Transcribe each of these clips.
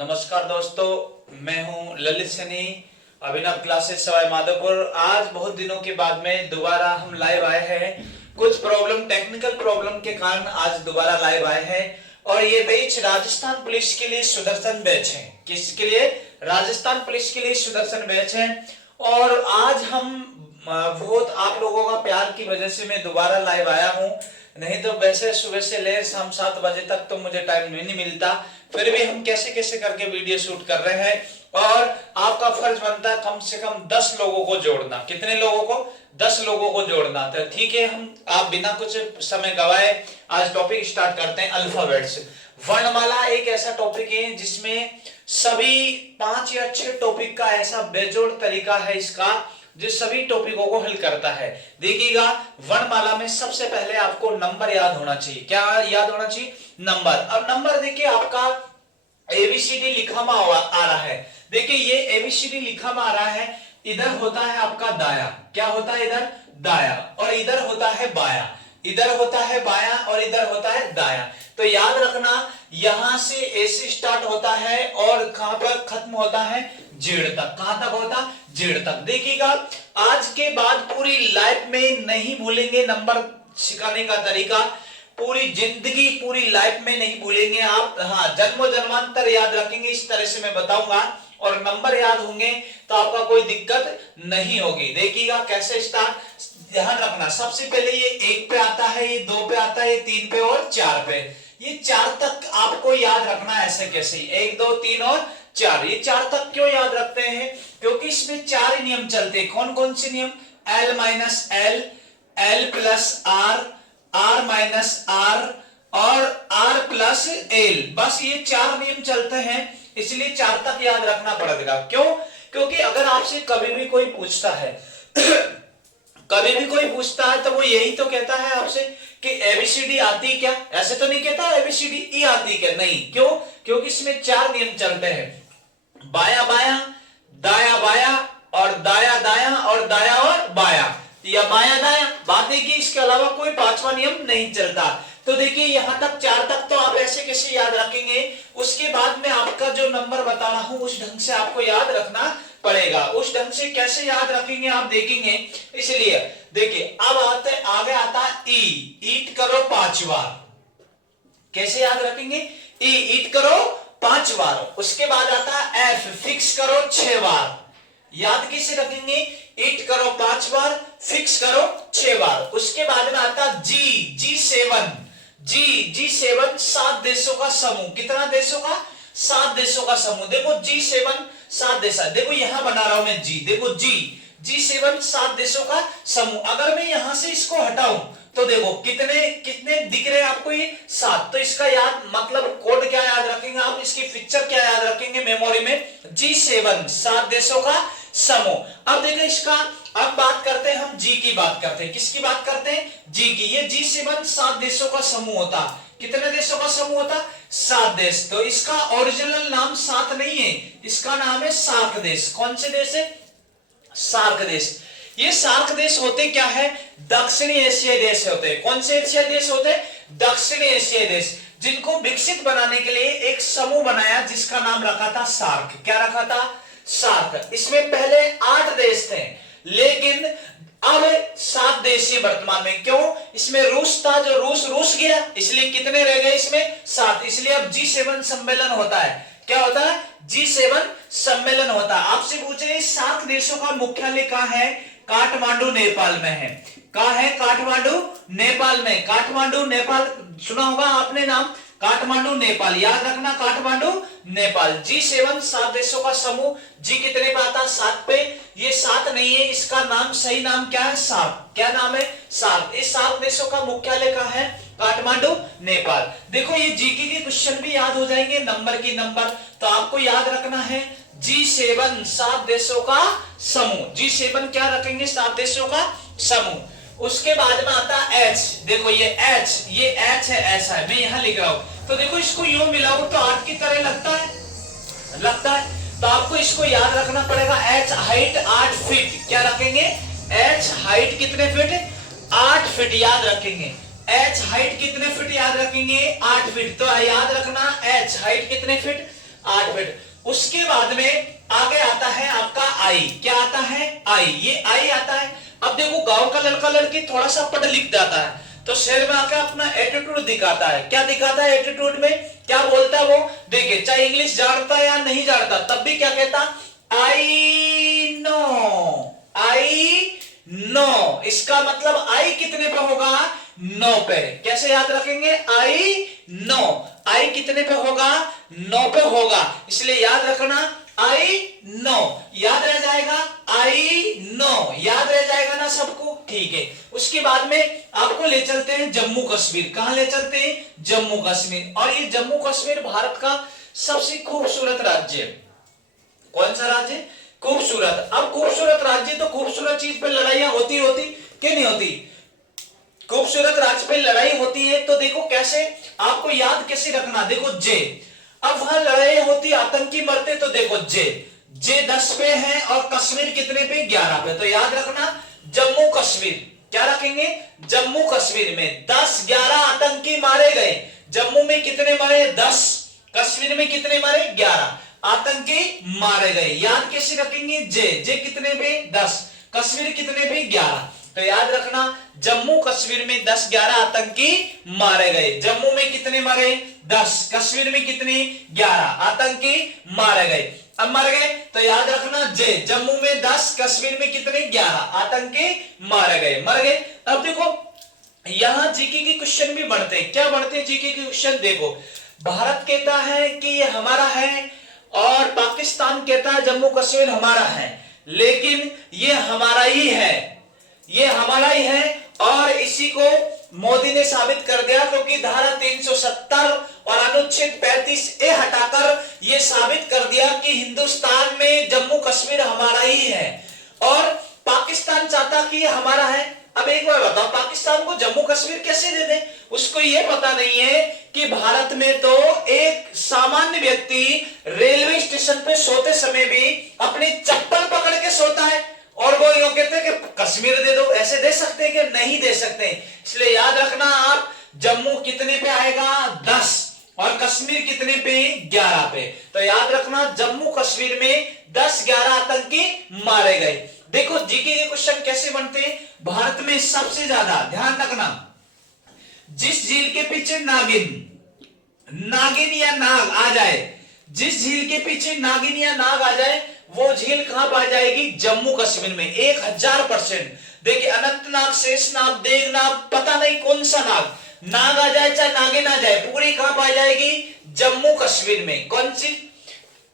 नमस्कार दोस्तों, मैं हूं ललित सैनी, अभिनव क्लासेस सवाई माधोपुर। आज बहुत दिनों के बाद में दोबारा हम लाइव आए हैं। कुछ टेक्निकल प्रॉब्लम के कारण आज दोबारा लाइव आए हैं। और ये बैच राजस्थान पुलिस के लिए सुदर्शन बैच है। किसके लिए? राजस्थान पुलिस के लिए सुदर्शन बैच है। और आज हम बहुत आप लोगों का प्यार की वजह से मैं दोबारा लाइव आया हूं। नहीं तो वैसे सुबह से लेकर शाम 7 बजे तक तो मुझे टाइम नहीं मिलता। फिर भी हम कैसे कैसे करके वीडियो शूट कर रहे हैं। और आपका फर्ज बनता है कम से कम 10 लोगों को जोड़ना। कितने लोगों को? 10 लोगों को जोड़ना। तो ठीक है, हम आप बिना कुछ समय गवाए आज टॉपिक स्टार्ट करते हैं। अल्फाबेट्स, वर्णमाला एक ऐसा टॉपिक है जिसमें सभी 5 या 6 टॉपिक का ऐसा बेजोड़ तरीका है इसका, जो सभी टॉपिकों को हल करता है। देखिएगा, वर्णमाला में सबसे पहले आपको नंबर याद होना चाहिए। क्या याद होना चाहिए? नंबर। अब नंबर देखिए, आपका एबीसीडी लिखा हुआ आ रहा है। देखिए ये एबीसीडी लिखा हुआ आ रहा है। इधर होता है आपका दाया। क्या होता है? इधर दाया। और इधर होता है बाया। इधर होता है बाया और इधर होता है दाया। तो याद रखना, यहां से ए से स्टार्ट होता है और कहां पर खत्म होता है? जेड तक। कहां तक होता? जेड तक। देखिएगा, आज के बाद पूरी लाइफ में नहीं भूलेंगे नंबर सिखाने का तरीका। पूरी जिंदगी, पूरी लाइफ में नहीं भूलेंगे आप। हाँ, जन्मों जन्मांतर याद रखेंगे। इस तरह से मैं बताऊंगा और नंबर याद होंगे तो आपका कोई दिक्कत नहीं होगी। देखिएगा कैसे स्टार्ट। ध्यान रखना, सबसे पहले ये 1 पे आता है, ये 2 पे आता है, ये 3 पे और 4 पे। ये 4 तक आपको याद रखना। ऐसे कैसे? 1 2 3 और 4। ये 4 तक क्यों याद रखते हैं? क्योंकि इसमें 4 ही नियम चलते हैं। कौन कौन से नियम? L minus L, L plus R, R minus R और R प्लस L। बस ये 4 नियम चलते हैं, इसलिए 4 तक याद रखना पड़ेगा। क्यों? क्योंकि अगर आपसे कभी भी कोई पूछता है कभी भी कोई पूछता है तो वो यही तो कहता है आपसे कि एबीसीडी आती क्या? ऐसे तो नहीं कहता एबीसीडी ई आती क्या? नहीं। क्यों? क्योंकि इसमें 4 नियम चलते हैं। बाया बाया, दाया बाया और दाया दाया और दाया और बाया, या बाया दाया। बात है कि इसके अलावा कोई 5वां नियम नहीं चलता। तो देखिए, यहां तक 4 तक तो आप ऐसे कैसे याद रखेंगे। उसके बाद में आपका जो नंबर बता रहा हूं उस ढंग से आपको याद रखना पड़ेगा। उस ढंग से कैसे याद रखेंगे आप देखेंगे। इसलिए देखिए, अब आगे आता है ई। ईट करो 5 बार। कैसे याद रखेंगे? ई ईट करो 5 बार। उसके बाद आता है एफ, फिक्स करो 6 बार। याद कैसे रखेंगे? ईट करो 5 बार, फिक्स करो 6 बार। उसके बाद में आता जी, G7। G7 7 देशों का समूह। कितना देशों का? 7 देशों का समूह। देखो G7 7 देश। देखो यहां बना रहा हूं मैं जी। देखो G7 7 देशों का समूह। अगर मैं यहां से इसको हटाऊं तो देखो कितने कितने दिख रहे हैं आपको? ये 7। तो इसका याद मतलब कोड क्या याद रखेंगे आप? इसकी पिक्चर क्या याद रखेंगे मेमोरी में? G7 7 देशों का समूह। अब देखो इसका, अब बात करते हैं हम जी की बात करते हैं। किसकी बात करते हैं? जी की। ये G7 7 देशों का समूह होता। कितने देशों का समूह होता? 7 देश। तो इसका ओरिजिनल नाम 7 नहीं है, इसका नाम है सार्क देश। कौन से देश है? सार्क देश। ये सार्क देश होते क्या है? दक्षिणी एशियाई देश होते हैं। कौन से एशियाई देश होते हैं? दक्षिणी एशियाई देश, जिनको विकसित बनाने के लिए एक समूह बनाया जिसका नाम रखा था सार्क। क्या रखा था? सार्क। इसमें पहले 8 देश थे, लेकिन अब 7 देश है वर्तमान में। क्यों? इसमें रूस था, जो रूस गया, इसलिए कितने रह गए? इसमें 7। इसलिए अब G7 सम्मेलन होता है। क्या होता है? G7 सम्मेलन होता है। आपसे पूछे 7 देशों का मुख्यालय कहां है? काठमांडू नेपाल में है। कहां है? काठमांडू नेपाल में। काठमांडू नेपाल सुना होगा आपने नाम, काठमांडू नेपाल। याद रखना, काठमांडू नेपाल। G7 7 देशों का समूह। जी कितने पे आता? 7 पे। ये 7 नहीं है, इसका नाम सही नाम क्या है? सार्क। क्या नाम है? सार्क। इस 7 देशों का मुख्यालय कहां है? काठमांडू नेपाल। देखो ये जीके के क्वेश्चन भी याद हो जाएंगे, नंबर की नंबर। तो आपको याद रखना है G7 7 देशों का समूह। G7 क्या रखेंगे? 7 देशों का समूह। उसके बाद में आता H। देखो ये H, ये H है, ऐसा है, मैं यहां लिख रहा हूं। तो देखो इसको यूं मिलाओ तो 8 की तरह लगता है। तो आपको इसको याद रखना पड़ेगा। H height 8 feet. क्या रखेंगे? H हाइट कितने फीट? 8 फीट याद रखेंगे। H हाइट कितने फीट याद रखेंगे? 8 फीट। तो याद रखना H हाइट कितने फीट? 8 फीट। उसके बाद में आगे आता है आपका आई। क्या आता है? आई। ये आई आता है। अब देखो गांव का लड़का लड़की थोड़ा सा पढ़ लिख जाता है तो शहर में आकर अपना एटीट्यूड दिखाता है। क्या दिखाता है एटीट्यूड में? क्या बोलता है वो? देखिए, चाहे इंग्लिश जानता है या नहीं जानता तब भी क्या कहता? I know. आई नो, इसका मतलब आई कितने पे होगा? 9 पे। कैसे याद रखेंगे? I know. आई कितने पे होगा? 9 पे होगा। इसलिए याद रखना आई नो। याद रह जाएगा? आई नो याद रह जाएगा ना सबको? ठीक है। उसके बाद में आपको ले चलते हैं जम्मू कश्मीर। कहां ले चलते हैं? जम्मू कश्मीर। और ये जम्मू कश्मीर भारत का सबसे खूबसूरत राज्य है। कौन सा राज्य? खूबसूरत। अब खूबसूरत राज्य तो खूबसूरत चीज पे लड़ाइयां होती क्यों नहीं होती? खूबसूरत राज्य पे लड़ाई होती है तो देखो कैसे, आपको याद कैसे रखना? देखो जे। अब वहां लड़ाई होती, आतंकी मरते तो देखो जे 10 पे है और कश्मीर कितने पे? 11 पे। तो याद रखना जम्मू कश्मीर। क्या रखेंगे? जम्मू कश्मीर में 10-11 आतंकी मारे गए। जम्मू में कितने मारे? 10। कश्मीर में कितने मारे? 11 आतंकी मारे गए। याद कैसे रखेंगे? जे कितने पे? 10। कश्मीर कितने पे? 11। तो याद रखना जम्मू कश्मीर में 10-11 आतंकी मारे गए। जम्मू में कितने मारे? 10। कश्मीर में कितने? 11 आतंकी मारे गए। अब मर गए तो याद रखना जे। जम्मू में 10, कश्मीर में कितने? 11 आतंकी मारे गए। मर गए। अब देखो यहां जीके के क्वेश्चन भी बढ़ते हैं। क्या बढ़ते हैं जीके के क्वेश्चन? देखो, भारत कहता है कि ये हमारा है और पाकिस्तान कहता है जम्मू कश्मीर हमारा है, लेकिन ये हमारा ही है। ये हमारा ही है और इसी को मोदी ने साबित कर दिया, क्योंकि धारा 370 और अनुच्छेद 35A हटाकर यह साबित कर दिया कि हिंदुस्तान में जम्मू कश्मीर हमारा ही है और पाकिस्तान चाहता कि ये हमारा है। अब एक बार बताओ, पाकिस्तान को जम्मू कश्मीर कैसे दे दे? उसको यह पता नहीं है कि भारत में तो एक सामान्य व्यक्ति रेलवे स्टेशन पे सोते समय भी अपनी चप्पल पकड़ के सोता है और वो यूं कहते हैं कि कश्मीर दे दो। ऐसे दे सकते हैं कि नहीं दे सकते? इसलिए याद रखना आप, जम्मू कितने पे आएगा? 10 और कश्मीर कितने पे? 11 पे। तो याद रखना जम्मू कश्मीर में 10-11 आतंकी मारे गए। देखो जीके के क्वेश्चन कैसे बनते हैं। भारत में सबसे ज्यादा ध्यान रखना, जिस झील के पीछे नागिन या नाग आ जाए, जिस झील के पीछे नागिन या नाग आ जाए वो झील कहां पाई जाएगी? जम्मू कश्मीर में। 1000%। देखिए, अनंतनाग, शेषनाग, देवनाग, पता नहीं कौन सा नाग आ जाए चाहे नागिन आ जाए, पूरी कहां पाई जाएगी? जम्मू कश्मीर में। कौन सी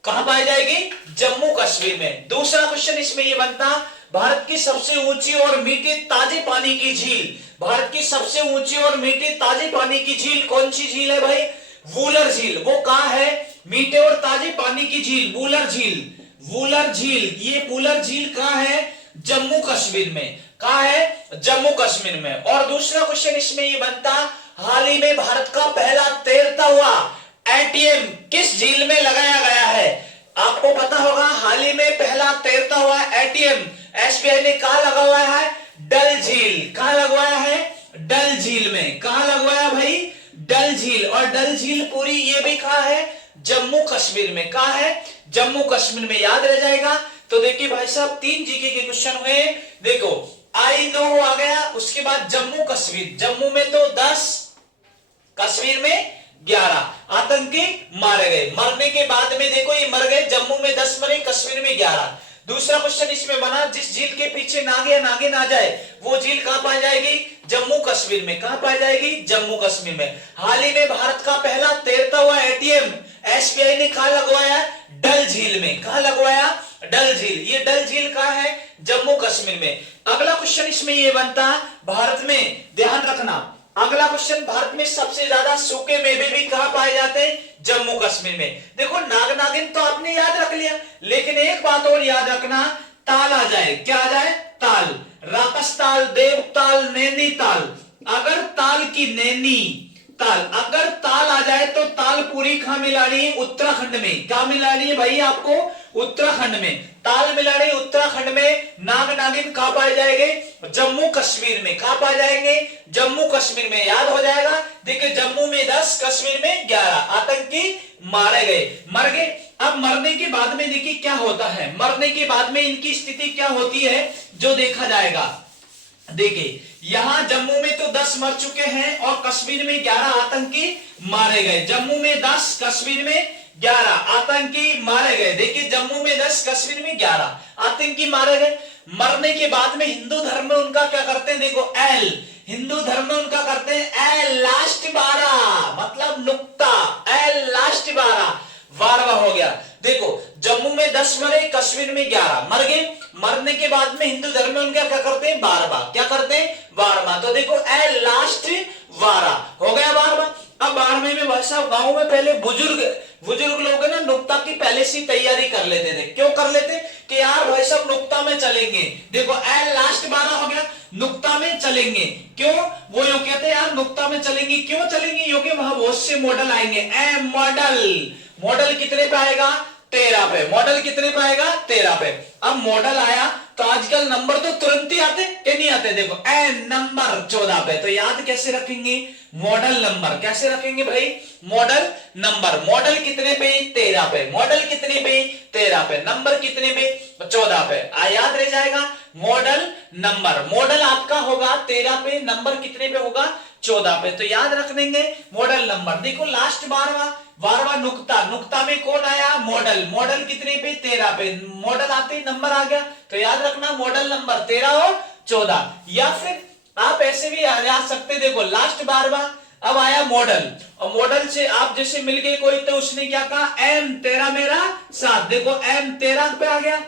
कहां पाई जाएगी? जम्मू कश्मीर में। दूसरा क्वेश्चन इसमें यह बनता, भारत की सबसे ऊंची और मीठी ताजे पानी की झील। भारत की सबसे ऊंची और मीठी ताजे पानी की झील कौन सी झील है भाई? वूलर झील। वो कहां है? मीठे और ताजे पानी की झील वूलर झील। वूलर झील, ये वूलर झील कहां है? जम्मू कश्मीर में। कहां है? जम्मू कश्मीर में। और दूसरा क्वेश्चन इसमें ये बनता, हाल ही में भारत का पहला तैरता हुआ एटीएम किस झील में लगाया गया है? आपको पता होगा, हाल ही में पहला तैरता हुआ एटीएम एसबीआई ने कहां लगवाया है? डल झील। कहां लगवाया है? डल झील में। कहां लगवाया भाई? डल झील। और डल झील पूरी ये भी कहां है? जम्मू कश्मीर में। कहां है? जम्मू कश्मीर में। याद रह जाएगा। तो देखिए भाई साहब, 3 जीके के क्वेश्चन हुए। देखो, आई नो आ गया, उसके बाद जम्मू कश्मीर। जम्मू में तो 10, कश्मीर में 11 आतंकी मारे गए। मरने के बाद में देखो ये मर गए, जम्मू में 10 मरे, कश्मीर में 11। दूसरा क्वेश्चन इसमें बना, जिस झील के पीछे नाग या नागिन आ जाए वो झील कहां पाई जाएगी? जम्मू कश्मीर में। कहां पाई जाएगी? जम्मू कश्मीर में। हाल ही में भारत का पहला तैरता हुआ एटीएम एसबीआई ने कहां लगवाया? डल झील में। कहां लगवाया? डल झील। ये डल झील कहां है? जम्मू कश्मीर में। अगला क्वेश्चन इसमें ये बनता, भारत में ध्यान रखना, अगला क्वेश्चन, भारत में सबसे ज्यादा सूखे मेवे भी कहां पाए जाते हैं? जम्मू कश्मीर में। देखो, नाग नागिन तो आपने याद रख लिया, लेकिन एक बात और याद रखना, ताल आ जाए। क्या आ जाए? ताल। राकस ताल, देव ताल, नैनी ताल। अगर ताल की नैनी ताल, अगर ताल आ जाए तो ताल पूरी कहां मिलानी है? उत्तराखंड में। क्या मिलानी है भाई आपको? उत्तराखंड में। ताल मिलानी उत्तराखंड में। नाग नागिन कहां पाए जाएंगे? जम्मू कश्मीर में। कहां पाए जाएंगे? जम्मू कश्मीर में। याद हो जाएगा। देखिए जम्मू में 10, कश्मीर में 11 आतंकी मारे गए, मर गए। अब मरने के बाद में देखिए क्या होता है, मरने के बाद में इनकी स्थिति क्या होती है जो देखा जाएगा। देखिए यहां जम्मू में तो 10 मर चुके हैं और कश्मीर में 11 आतंकी मारे गए। जम्मू में 10, कश्मीर में 11 आतंकी मारे गए। देखिए जम्मू में 10, कश्मीर में 11 आतंकी मारे गए। मरने के बाद में हिंदू धर्म में उनका क्या करते हैं? देखो एल, हिंदू धर्म में उनका करते हैं एल लास्ट 12, मतलब नुक्ता, एल लास्ट 12 हो गया। देखो जम्मू में 10 मरे, कश्मीर में 11 मर गए। मरने के बाद में हिंदू धर्म में उनका क्या करते हैं? 12। क्या करते हैं? 12। तो देखो एल लास्ट 12 हो गया 12। अब 12वें में भाई साहब गांव में पहले बुजुर्ग लोग ना नुक्ता की पहले से तैयारी कर लेते थे। क्यों कर लेते? कि यार भाई साहब नुक्ता में चलेंगे। देखो एल लास्ट 12 हो गया, नुक्ता में चलेंगे। क्यों? वो यूं कहते हैं यार नुक्ता में चलेंगे। क्यों चलेंगे? क्योंकि वहां बहुत से मॉडल आएंगे। ए मॉडल कितने पे आएगा? 13 पे। मॉडल कितने पे आएगा? 13 पे। अब मॉडल आया तो आजकल नंबर तो तुरंत ही आते कि नहीं आते? देखो एन नंबर 14 पे। तो याद कैसे रखेंगे? Model number. कैसे रखेंगे भाई? Model number. मॉडल कितने पे? 13 पे। मॉडल कितने पे? 13 पे। नंबर कितने पे? 14 पे। याद रह जाएगा मॉडल नंबर। मॉडल आपका होगा 13 पे, नंबर कितने पे होगा? 14 पे। तो याद रख लेंगे मॉडल नंबर। देखो लास्ट 12वां नुक्ता में कौन आया? मॉडल कितने पे? 13 पे। मॉडल आते ही नंबर आ गया। तो याद रखना मॉडल नंबर 13 और 14। या फिर आप ऐसे भी याद सकते। देखो लास्ट 12वां, अब आया मॉडल, और मॉडल से आप जैसे मिल गए कोई तो उसने क्या कहा? एम 13 मेरा साथ। देखो एम 13 पे आ गया,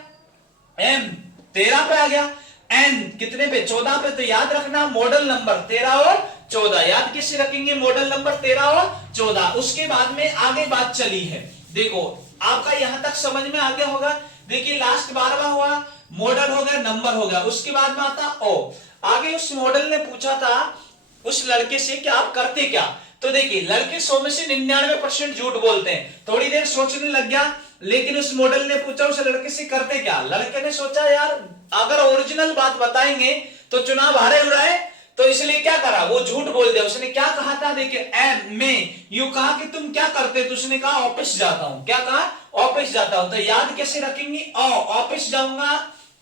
एम 13 पे आ गया, एन कितने पे? 14 पे। तो याद रखना मॉडल नंबर 13 और 14। याद किससे रखेंगे? मॉडल नंबर 13 और 14। उसके बाद में आगे बात चली है। देखो आपका यहां तक समझ में आ गया होगा। देखिए लास्ट 12वां हुआ, मॉडल हो गया, नंबर हो गया। उसके बाद में आता ओ। आगे उस मॉडल ने पूछा था उस लड़के से कि आप करते क्या? तो देखिए लड़के 100 में से 99% झूठ बोलते हैं। थोड़ी देर सोचने लग गया, लेकिन उस मॉडल ने पूछा उस लड़के से करते क्या? लड़के ने सोचा यार अगर ओरिजिनल बात बताएंगे तो चुनाव हारे उड़ाए, तो इसलिए क्या करा? वो झूठ बोल दिया। उसने क्या कहा था? देखिए एम में यू कहा कि तुम क्या करते? तो उसने कहा ऑफिस जाता हूं। क्या कहा? ऑफिस जाता हूं। तो याद कैसे रखेंगे? ऑफिस जाऊंगा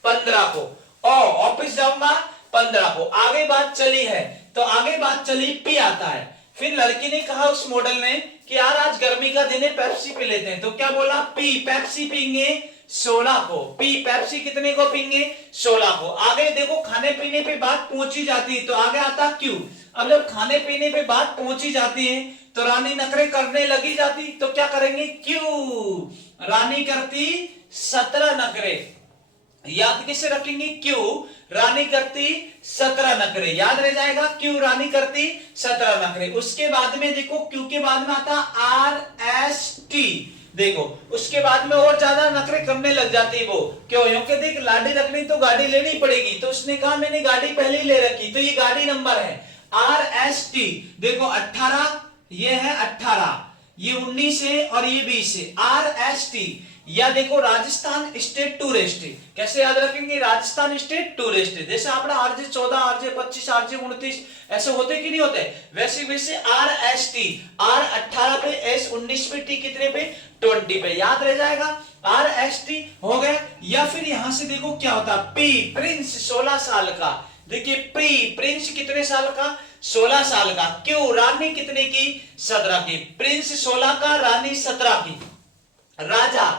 15 को। ऑफिस जाऊंगा 15 को। आगे बात चली है, तो आगे बात चली पी आता है। फिर लड़की ने कहा उस मॉडल ने कि यार आज गर्मी का दिन है, पेप्सी पी लेते हैं। तो क्या बोला? पी, पेप्सी पीएंगे 16 को। पी, पेप्सी कितने को पीएंगे? 16 को। आगे देखो खाने पीने पे बात पहुंची जाती है तो आगे आता क्यों। अब जब खाने पीने पे बात पहुंची जाती है तो रानी नखरे करने लगी जाती, तो क्या करेंगे? क्यों। रानी करती 17 नखरे। याद किसे रखेंगे? क्यों रानी करती 17 नखरे। याद रह जाएगा क्यों रानी करती 17 नखरे। उसके बाद में देखो क्यों के बाद में आता RST। देखो उसके बाद में और ज्यादा नखरे करने लग जाती है वो। क्यों? क्योंकि देख लाडी रखनी तो गाड़ी लेनी पड़ेगी। तो उसने कहा मैंने गाड़ी पहले ही ले रखी, तो ये गाड़ी नंबर है RST। देखो 18, ये है 18, ये 19 है और ये 20 है। RST। या देखो राजस्थान स्टेट टूरिस्ट। कैसे याद रखेंगे? Rajasthan state tourist. जैसे अपना RJ 14, RJ 25, RJ 29 ऐसे होते कि नहीं होते? वैसे वैसे RST, R 18 पे, S 19 पे, T कितने पे? 20 पे। याद रह जाएगा RST हो गया। या फिर यहां से देखो क्या होता? P प्रिंस 16 साल का। देखिए प्रिंस कितने साल का? 16 साल का। क्यों? रानी कितने की? 17 की। प्रिंस 16 का, रानी 17 की। राजा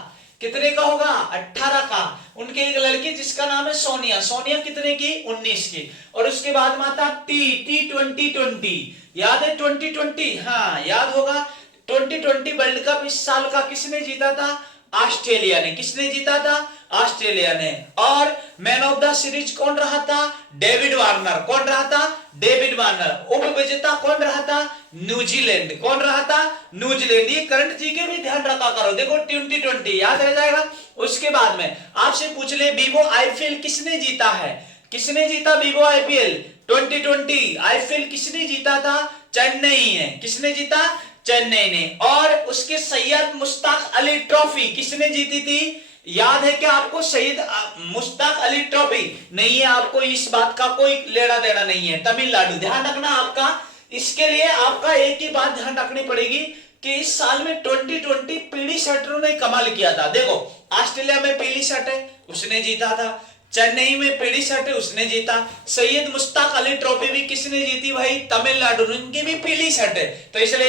कितने का होगा? 18 का। उनके एक लड़की जिसका नाम है सोनिया। सोनिया कितने की? 19 की। और उसके बाद में आता टी 2020। याद है 2020? हाँ याद होगा। 2020 वर्ल्ड कप इस साल का किसने जीता था? ऑस्ट्रेलिया ने। किसने जीता था? ऑस्ट्रेलिया ने। और मैन ऑफ द सीरीज कौन रहा था? David Warner. कौन रहा था? David Warner. उप विजेता कौन रहा था? न्यूजीलैंड। कौन रहा था? न्यूजीलैंड। ये करंट जी के भी ध्यान रखा करो। देखो 2020 याद रह जाएगा। उसके बाद में आपसे पूछ ले वीवो IPL किसने जीता है? किसने जीता वीवो IPL 2020? IPL किसने जीता था? चेन्नई है। किसने जीता? चेन्नई ने। और उसके सैयद मुश्ताक अली ट्रॉफी किसने जीती थी? याद है क्या आपको सईद मुश्ताक अली ट्रॉफी? नहीं है, आपको इस बात का कोई लेना देना नहीं है। तमिलनाडु, ध्यान रखना आपका, इसके लिए आपका एक ही बात ध्यान रखनी पड़ेगी कि इस साल में 2020 पीली शर्टों ने कमाल किया था। देखो ऑस्ट्रेलिया में पीली शर्ट है, उसने जीता था। चेन्नई में पीली शर्ट है, उसने जीता। सैयद मुश्ताक अली ट्रॉफी भी किसने जीती भाई? तमिलनाडु, उनकी भी पीली शर्ट है। तो इसलिए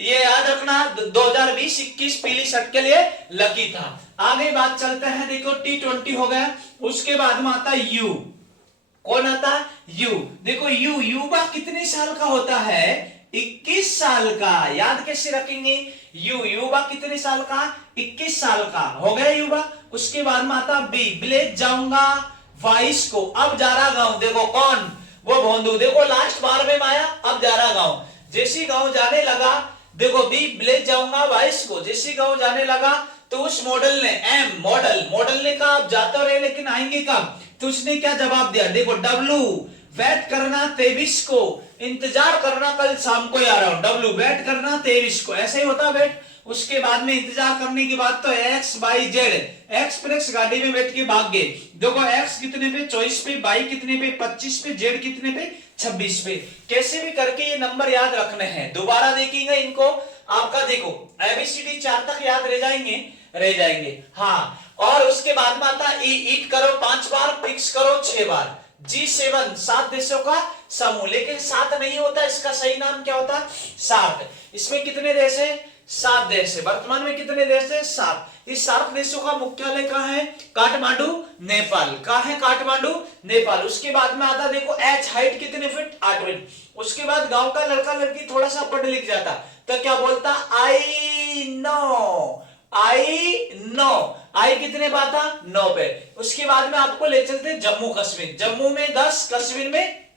ये याद रखना 2020-21 पीली शर्ट के लिए लकी था। आगे बात चलते हैं, देखो T20 हो गया, उसके बाद में आता यू। कौन आता? यू। देखो यू, युवा कितने साल का होता है? 21 साल का। याद कैसे रखेंगे? युवा कितने साल का? 21 साल का हो गया युवा। उसके बाद में आता बी, विलेज जाऊंगा 22 को, अब जा रहा गांव। देखो कौन? वो भोंदू। देखो लास्ट बार में आया, अब जा रहा गांव। जैसी गांव जाने लगा, देखो बी, विलेज जाऊंगा 22 को, जैसी गांव जाने लगा तो उस मॉडल ने, एम मॉडल ने कहा आप जाते रहे लेकिन आएंगे कब? तो उसने क्या जवाब दिया? देखो डब्लू, वेट करना 23 को, इंतजार करना कल शाम को आ रहा हूं। डब्लू, वेट करना 23 को, ऐसे ही होता वेट। उसके बाद में इंतजार करने के बाद तो एक्स वाई जेड, एक्सप्रेस गाड़ी में बैठ के भाग गए। देखो एक्स कितने पे? 24 पे, वाई कितने पे? 25 पे, जेड कितने पे? 26 पे। कैसे भी करके ये नंबर याद रखने हैं। दोबारा देखेंगे इनको, आपका देखो एबीसीडी 4 तक याद रह जाएंगे। हाँ, और उसके बाद में आता ईट करो 5 बार, फिक्स करो 6 बार। G7 7 देशों का समूह, लेकिन 7 नहीं होता, इसका सही नाम क्या होता? 7। इसमें कितने देश है? 7 देश है। वर्तमान में कितने देश है? 7। इस 7 देशों का मुख्यालय कहाँ है? काठमांडू, नेपाल। कहाँ है? काठमांडू, नेपाल। उसके बाद में आता देखो एच, हाइट कितने फीट? 8 फीट। उसके बाद गांव का लड़का लड़की थोड़ा सा पढ़ लिख जाता तो क्या बोलता? आई नो, आई कितने पाता? 9 पे। उसके बाद में आपको ले चलते जम्मू कश्मीर। जम्मू में 10, कश्मीर में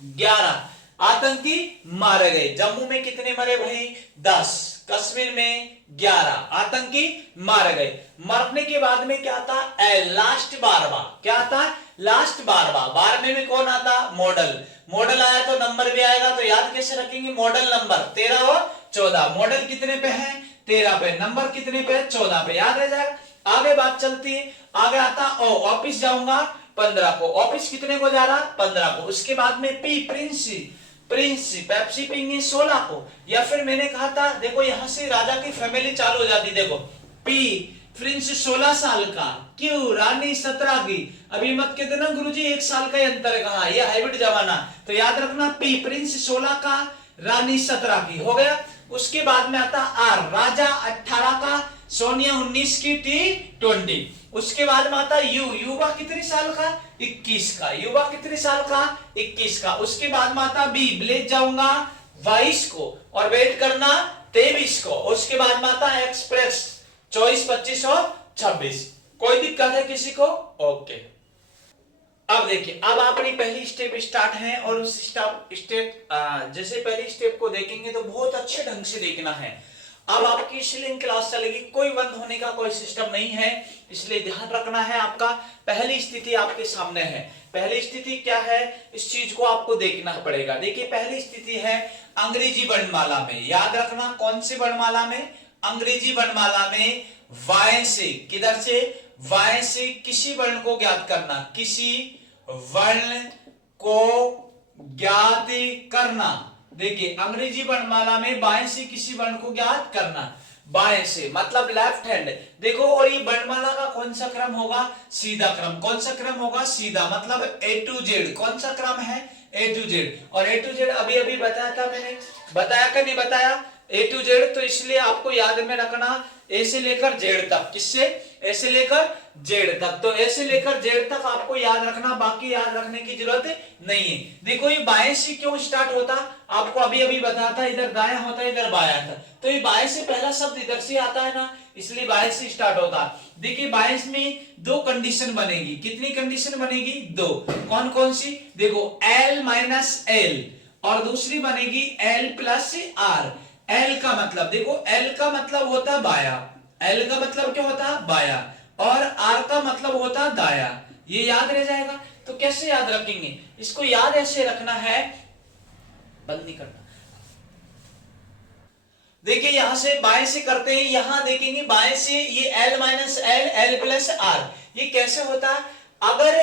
11 आतंकी मारे गए। जम्मू में कितने मरे भाई? 10, कश्मीर में 11 आतंकी मारे गए। मरने के बाद में क्या था? लास्ट बारवा। क्या था? लास्ट बारवा। 12वें में कौन आता? मॉडल आया तो नंबर भी आएगा, तो याद कैसे रखेंगे? मॉडल नंबर 13 और 14। मॉडल कितने पे है? 13 पे। नंबर कितने पे? 14 पे। याद रह जाएगा। आगे बात चलती है, आगे आता ऑफिस जाऊंगा 15 को। ऑफिस कितने को जा रहा? 15 को। उसके बाद में पी, प्रिंस पेप्सी पीएंगे 16 को। या फिर मैंने कहा था, देखो यहां से राजा की फैमिली चालू हो जाती। देखो पी, प्रिंस 16 साल का, क्यों? रानी 17 की। अभी मत कहते ना गुरुजी 1 साल का अंतर है, कहा यह हाइब्रिड जमाना। तो याद रखना पी, प्रिंस 16 का, रानी 17 की। हो गया। उसके बाद में आता आर, राजा 18 का, सोनिया 19 की, T20। उसके बाद में आता यू, युवा कितने साल का? 21 का। युवा कितने साल का? 21 का। उसके बाद में आता बी, विलेज जाऊंगा 22 को और वेट करना 23 को। उसके बाद में आता एक्सप्रेस 24, 25 और 26। कोई दिक्कत है किसी को? ओके। अब देखिए, अब अपनी पहली स्टेप स्टार्ट है और उस स्टेप जैसे पहली स्टेप को देखेंगे तो बहुत अच्छे ढंग से देखना है। अब आपकी स्लिंग क्लास चलेगी, कोई बंद होने का कोई सिस्टम नहीं है, इसलिए ध्यान रखना है। आपका पहली स्थिति आपके सामने है। पहली स्थिति क्या है, इस चीज को आपको देखना पड़ेगा। देखिए पहली स्थिति है अंग्रेजी वर्णमाला में। याद रखना कौन सी वर्णमाला में? अंग्रेजी वर्णमाला में वाय से, किधर से? वाय से किसी वर्ण को ज्ञात करना, किसी वर्ण को ज्ञात करना। देखिए अंग्रेजी वर्णमाला में बाएं से किसी वर्ण को ज्ञात करना, बाएं से मतलब लेफ्ट हैंड। देखो, और ये वर्णमाला का कौन सा क्रम होगा? सीधा क्रम। कौन सा क्रम होगा? सीधा, मतलब A to Z। कौन सा क्रम है? A to Z। और A to Z अभी अभी बताया था मैंने, बताया कि नहीं बताया? A to Z। तो इसलिए आपको याद में रखना A से लेकर Z तक। किससे? A से लेकर Z तक। तो A से लेकर Z तक आपको याद रखना, बाकी याद रखने की जरूरत नहीं है। देखो ये बाएं से क्यों स्टार्ट होता, आपको अभी अभी बताया था, इधर दायां होता है, इधर बायां था। तो ये बाएं से पहला शब्द इधर से आता है ना, इसलिए बाएं से स्टार्ट होता है। देखिए बाएं में 2 कंडीशन बनेगी। कितनी कंडीशन बनेगी? 2। कौन कौन सी? देखो L माइनस L, और दूसरी बनेगी L प्लस R। L का मतलब, देखो L का मतलब होता बाया, L का मतलब क्या होता? बाया, और R का मतलब होता दाया। ये याद रह जाएगा। तो कैसे याद रखेंगे इसको? याद ऐसे रखना है, बंद नहीं करना। देखिए यहां से बाएं से करते हैं, यहां देखेंगे बाएं से ये l minus L, L plus R, ये कैसे होता है? अगर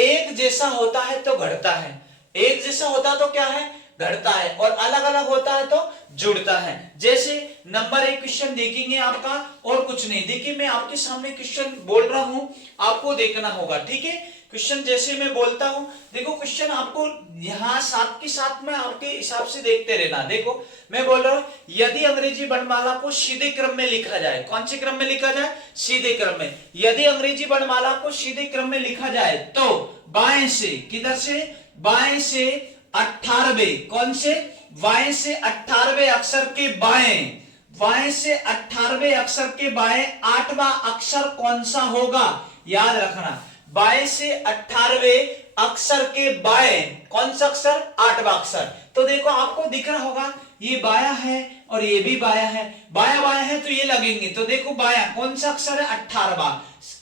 एक जैसा होता है तो घटता है, एक जैसा होता तो क्या है? घटता है, और अलग अलग होता है तो जुड़ता है। जैसे नंबर 1 क्वेश्चन देखेंगे आपका, और कुछ नहीं, देखिए मैं आपके सामने क्वेश्चन बोल रहा हूं, आपको देखना होगा, ठीक है? क्वेश्चन जैसे मैं बोलता हूं, देखो क्वेश्चन आपको यहां साथ के साथ में आपके हिसाब से देखते रहना। देखो मैं बोल रहा हूं, यदि अंग्रेजी वर्णमाला को सीधे क्रम में लिखा जाए, कौन से क्रम में लिखा जाए? सीधे क्रम में। यदि अंग्रेजी वर्णमाला को सीधे क्रम में लिखा जाए तो बाएं से, किधर से? बाएं से 18वें, कौन से? बाएं से 18वें अक्षर के बाएं, बाएं से 18वें अक्षर के बाएं 8वां अक्षर कौन सा होगा? याद रखना, बाएं से 18वें अक्षर के बाएं कौन सा अक्षर? 8वां अक्षर। तो देखो आपको दिख रहा होगा, ये बाया है और ये भी बाया है, बाया बाया है तो ये लगेंगे। तो देखो बाया कौन सा अक्षर है? 18वां,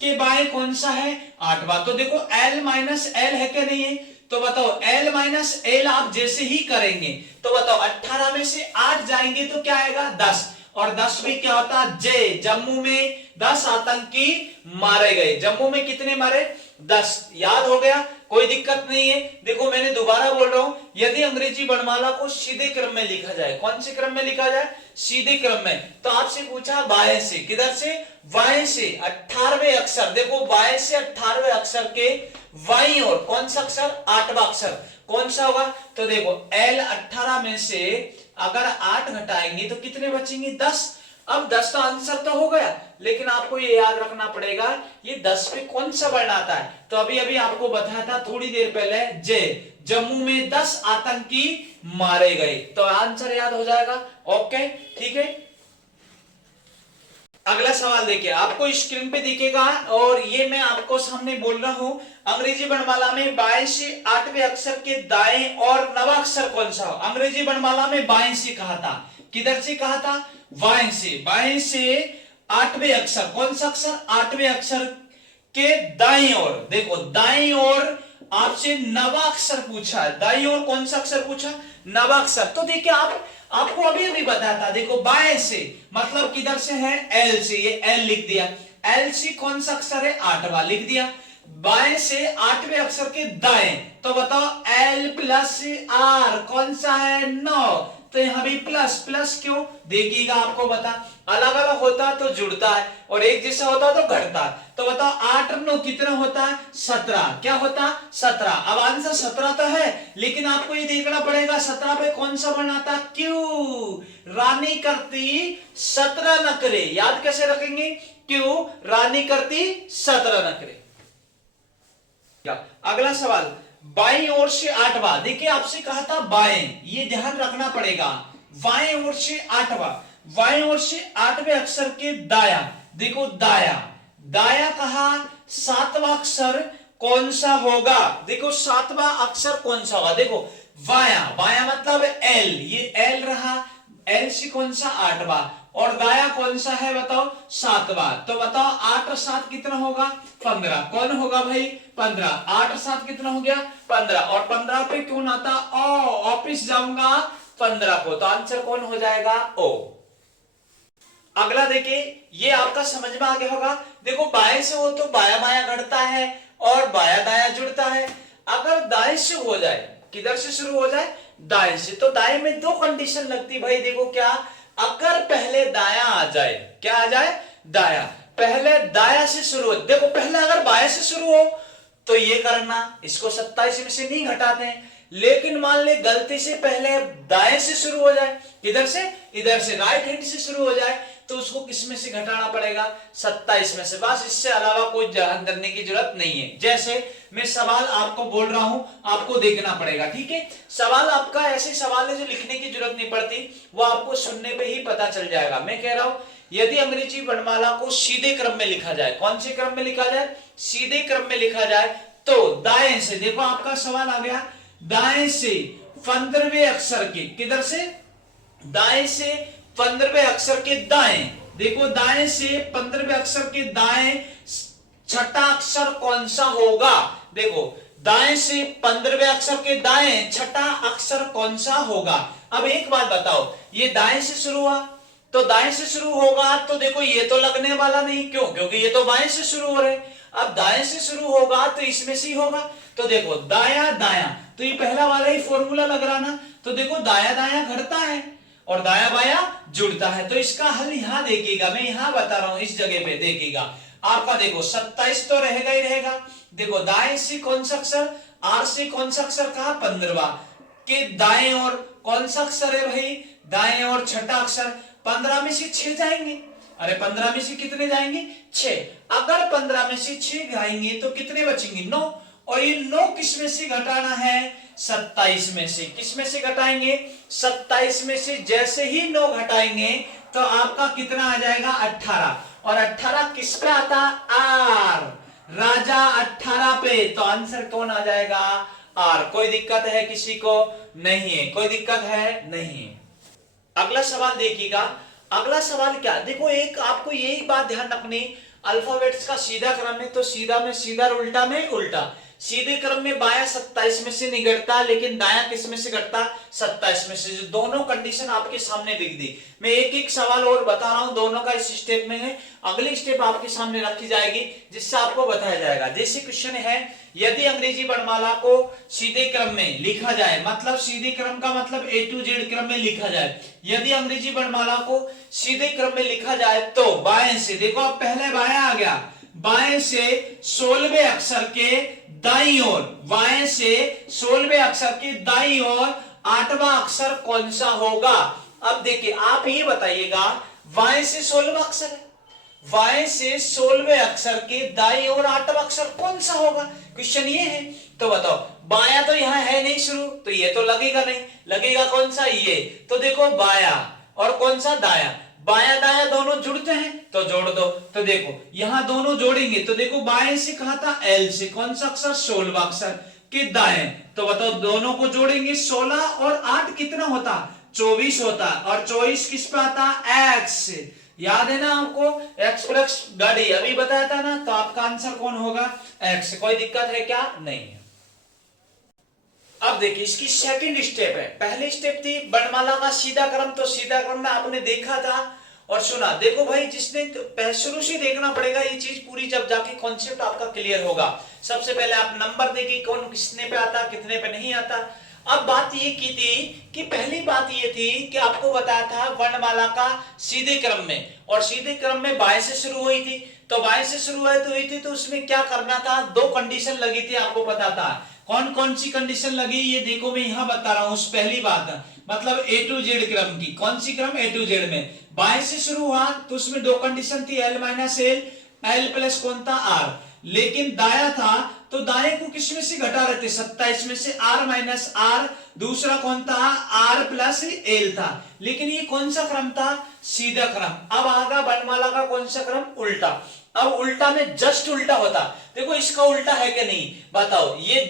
के बाएं कौन सा है? 8वां। तो देखो l माइनस एल है क्या नहीं है? तो बताओ l माइनस एल आप जैसे ही करेंगे तो बताओ 18 में से 8 जाएंगे तो क्या आएगा? 10, और 10 भी क्या होता है? जे, जम्मू में 10 आतंकी मारे गए। जम्मू में कितने मारे? 10। याद हो गया, कोई दिक्कत नहीं है। देखो मैंने दोबारा बोल रहा हूं, यदि अंग्रेजी वर्णमाला को सीधे क्रम में लिखा जाए, कौन से क्रम में लिखा जाए? सीधे क्रम में। तो आपसे पूछा बाएं से, किधर से? बाएं से 18वें अक्षर, देखो बाएं से 18वें अक्षर के बाईं ओर कौन सा अक्षर? 8वां अक्षर कौन सा होगा? तो देखो l 18 में से अगर 8 घटाएंगे तो कितने बचेंगे? 10। अब 10 का आंसर तो हो गया, लेकिन आपको ये याद रखना पड़ेगा ये 10 पे कौन सा वर्ण आता है। तो अभी अभी आपको बताया था थोड़ी देर पहले, जे, जम्मू में 10 आतंकी मारे गए, तो आंसर याद हो जाएगा। ओके ठीक है। अगला सवाल देखिए, आपको स्क्रीन पे दिखेगा और ये मैं आपको सामने बोल रहा हूं, अंग्रेजी वर्णमाला में बाएं से 8वें अक्षर के दाएं और 9वां अक्षर कौन सा हो? अंग्रेजी वर्णमाला में बाएं से कहा था, किधर से कहा था? बाएं से। बाएं से 8वें अक्षर कौन सा अक्षर? 8वें अक्षर के दाएं ओर, देखो दाएं ओर आपसे 9वां अक्षर पूछा है, दाएं ओर कौन सा अक्षर पूछा? 9वां अक्षर। तो देखिए आपको अभी अभी बताया था, देखो बाएं से मतलब किधर से है? एल से, ये एल लिख दिया, एल से कौन सा अक्षर है? 8वां लिख दिया। बाएं से 8वें अक्षर के दाएं, तो बताओ एल प्लस आर कौन सा है? 9। तो यहां भी प्लस, प्लस क्यों? देखिएगा आपको बता, अलग अलग होता तो जुड़ता है और एक जैसा होता तो घटता। तो बताओ 8 और 9 कितना होता है? 17। क्या होता? 17। अब आंसर 17 तो है, लेकिन आपको ये देखना पड़ेगा 17 पे कौन सा वर्ण आता? क्यों? रानी करती 17 नखरे। याद कैसे रखेंगे? क्यों? रानी करती 17 नखरे। अगला सवाल, बाईं ओर से 8वां, देखिए आपसे कहा था बाएं, ये ध्यान रखना पड़ेगा। बाएं ओर से 8वां, बाएं ओर से 8वें अक्षर के दाया, देखो दाया, दाया कहा 7वां अक्षर कौन सा होगा? देखो 7वां अक्षर कौन सा होगा? देखो बाया, बाया मतलब एल, ये एल रहा, एल से कौन सा? 8वां, और दाया कौन सा है बताओ? 7वां। तो बताओ 8 और 7 कितना होगा? 15। कौन होगा भाई? 15। 8 और 7 कितना हो गया? 15। और 15 पे क्यों आता? ओ, ऑफिस जाऊंगा 15 को, तो आंसर कौन हो जाएगा? ओ। अगला देखिए, ये आपका समझ में आ गया होगा। देखो बाएं से हो तो बाया बाया घटता है और बाया दाया जुड़ता है। अगर दाएं से हो जाए, किधर से शुरू हो जाए? दाएं से, तो दाएं में 2 कंडीशन लगती भाई, देखो क्या? अगर पहले दाया आ जाए, क्या आ जाए? दाया। पहले दाया से शुरू हो, देखो पहले अगर बाया से शुरू हो तो ये करना, इसको 27 में से नहीं घटाते हैं, लेकिन मान ले गलती से पहले दाएं से शुरू हो जाए, इधर से, इधर से राइट हैंड से शुरू हो जाए, तो उसको किस में से घटाना पड़ेगा? 27 में से। बस इससे अलावा कोई ध्यान करने की जरूरत नहीं है। जैसे मैं सवाल आपको बोल रहा हूं, आपको देखना पड़ेगा, ठीक है? सवाल आपका ऐसे सवाल है जो लिखने की जरूरत नहीं पड़ती, वो आपको सुनने पे ही पता चल जाएगा। मैं कह रहा हूं, यदि अंग्रेजी वर्णमाला को सीधे क्रम में लिखा जाए, कौन से क्रम में लिखा जाए? सीधे क्रम में लिखा जाए, तो दाएं से, देखो आपका सवाल आ गया, दाएं से 15वें अक्षर के, किधर से? दाएं से 15वें अक्षर के दाएं, देखो दाएं से 15वें अक्षर के दाएं छठा अक्षर कौन सा होगा? देखो दाएं से 15वें अक्षर के दाएं छठा अक्षर कौन सा होगा? अब एक बात बताओ, ये दाएं से शुरू हुआ, तो दाएं से शुरू होगा तो देखो ये तो लगने वाला नहीं, क्यों? क्योंकि ये तो बाएं से शुरू हो रहे। अब दाएं से शुरू होगा तो इसमें से ही होगा। तो देखो दाया दाया, तो ये पहला वाला ही फॉर्मूला लग रहा ना। तो देखो दाया दाया घटता है और दाया बाया जुड़ता है। तो इसका हल यहां देखिएगा, मैं यहां बता रहा हूं, इस जगह पे देखिएगा आपका। देखो 27 तो रहेगा ही रहेगा। देखो दाएं से कौन सा अक्षर, आर से कौन सा अक्षर कहा, 15 के दाएं और कौन सा अक्षर है भाई, दाएं और छठा अक्षर। 15 में से 6 जाएंगे। अरे 15 में से कितने जाएंगे, 6। अगर 15 में से 6 जाएंगे तो कितने बचेंगे, 9। और ये 9 किस में से घटाना है, 27 में से। किस में से घटाएंगे, 27 में से। जैसे ही 9 घटाएंगे तो आपका कितना आ जाएगा, 18। और 18 किस पे आता, आर, राजा 18 पे। तो आंसर कौन आ जाएगा, आर। कोई दिक्कत है किसी को, नहीं है, कोई दिक्कत है नहीं है। अगला सवाल देखिएगा। अगला सवाल क्या, देखो एक आपको यही बात ध्यान रखनी, अल्फाबेट्स का सीधा क्रम है तो सीधा में सीधा, उल्टा में उल्टा। सीधे क्रम में बाया 27 में से नहीं घटता, लेकिन दाया किस में से घटता, 27 में से। जो दोनों कंडीशन आपके सामने लिख दी। मैं एक एक सवाल और बता रहा हूं, दोनों का इस स्टेप में है। अगली स्टेप आपके सामने रखी जाएगी जिससे आपको बताया जाएगा। जैसे क्वेश्चन है, यदि अंग्रेजी वर्णमाला को सीधे क्रम में लिखा जाए, मतलब सीधे क्रम का मतलब A to Z क्रम में लिखा जाए। यदि अंग्रेजी वर्णमाला को सीधे क्रम में लिखा जाए तो बाएं से, देखो अब पहले बाया आ गया, बाएं से 16वें अक्षर के दाईं ओर, बाएं से 16वें अक्षर के दाईं ओर 8वां अक्षर कौन सा होगा। अब देखिए आप ये बताइएगा, बाएं से 16वां अक्षर है, बाएं से 16वें अक्षर के दाईं ओर 8वां अक्षर कौन सा होगा, क्वेश्चन ये है। तो बताओ, बाया तो यहां है नहीं शुरू, तो ये तो लगेगा नहीं, लगेगा कौन सा, ये। तो देखो बाया और कौन सा, दाया। बाया दाया दोनों जुड़ते हैं तो जोड़ दो। तो देखो यहां दोनों जोड़ेंगे तो देखो बाएं से कहा था, एल से कौन सा अक्षर, 16वां अक्षर के दाएं। तो बताओ दोनों को जोड़ेंगे, 16 और 8 कितना होता, 24 होता। और 24 किस पे आता, एक्स से। याद है ना आपको, एक्स प्लस गाड़ी अभी बताया था ना। तो आपका आंसर कौन होगा, एक्स। कोई दिक्कत है क्या, नहीं है। अब देखिए इसकी सेकंड स्टेप है। पहली स्टेप थी वर्णमाला का सीधा क्रम, तो सीधा क्रम में आपने देखा था और सुना। देखो भाई जिसने शुरू से देखना पड़ेगा ये चीज पूरी, जब जाके कॉन्सेप्ट आपका क्लियर होगा। सबसे पहले आप नंबर देखिए, कौन किसने पे आता, कितने पे नहीं आता। अब बात ये की थी कि पहली बात ये थी कि आपको बताया था वर्णमाला का सीधे क्रम में, और सीधे क्रम में बाएं से शुरू हुई थी। तो बाएं से शुरू हुई थी तो उसमें क्या करना था, 2 कंडीशन लगी थी, आपको पता था। कौन कौन सी कंडीशन लगी ये देखो, मैं यहां बता रहा हूं। पहली बात मतलब A to Z क्रम की, कौन सी क्रम, A to Z में बाएं से शुरू हुआ तो उसमें 2 कंडीशन थी, L minus L, L plus कौन था, R। लेकिन दाया था तो दाएं को किस में से घटा रहे थे, 27 में से, R माइनस R। दूसरा कौन था, R प्लस L था। लेकिन ये कौन सा क्रम था, सीधा क्रम। अब आगा वर्णमाला का कौन सा क्रम, उल्टा। अब उल्टा में जस्ट उल्टा होता। देखो इसका उल्टा है कि नहीं बताओ, ये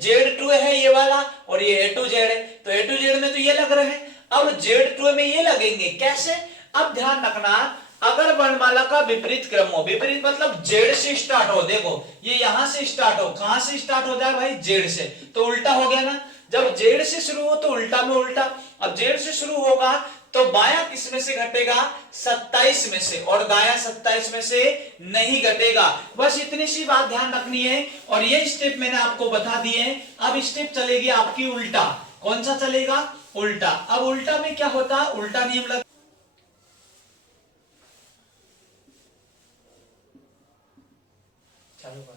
Z2 है ये वाला, और ये A to Z है। तो A to Z में तो ये लग रहे हैं, अब Z2 में ये लगेंगे, कैसे। अब ध्यान रखना, अगर वर्णमाला का विपरीत क्रम हो, विपरीत मतलब Z से स्टार्ट हो, देखो ये यहां से स्टार्ट हो, कहां से स्टार्ट हो जाए भाई, Z से, तो उल्टा हो गया ना। जब Z से शुरू हो तो उल्टा में उल्टा। अब Z से शुरू होगा तो बाया किस में से घटेगा, 27 में से, और दाया 27 में से नहीं घटेगा। बस इतनी सी बात ध्यान रखनी है, और ये स्टेप मैंने आपको बता दिए। अब स्टेप चलेगी आपकी उल्टा। कौन सा चलेगा, उल्टा। अब उल्टा में क्या होता, उल्टा नियम लग, चलो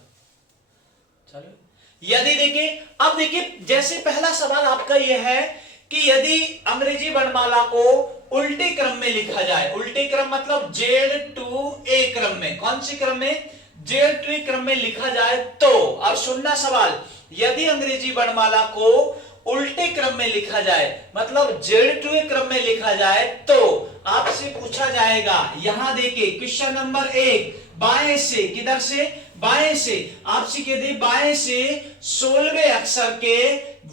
यदि देखिए, अब देखिए जैसे पहला सवाल आपका यह है कि यदि अंग्रेजी वर्णमाला को उल्टे क्रम में लिखा जाए, उल्टे क्रम मतलब Z2A क्रम में, कौन सी क्रम में, Z2A क्रम में लिखा जाए तो। अब सुनना सवाल, यदि अंग्रेजी वर्णमाला को उल्टे क्रम में लिखा जाए, मतलब Z2A क्रम में लिखा जाए, तो आपसे पूछा जाएगा, यहां देखिए क्वेश्चन नंबर 1, बाएं से, किधर से, बाएं से। आपसे कह दे बाएं से 16वें अक्षर के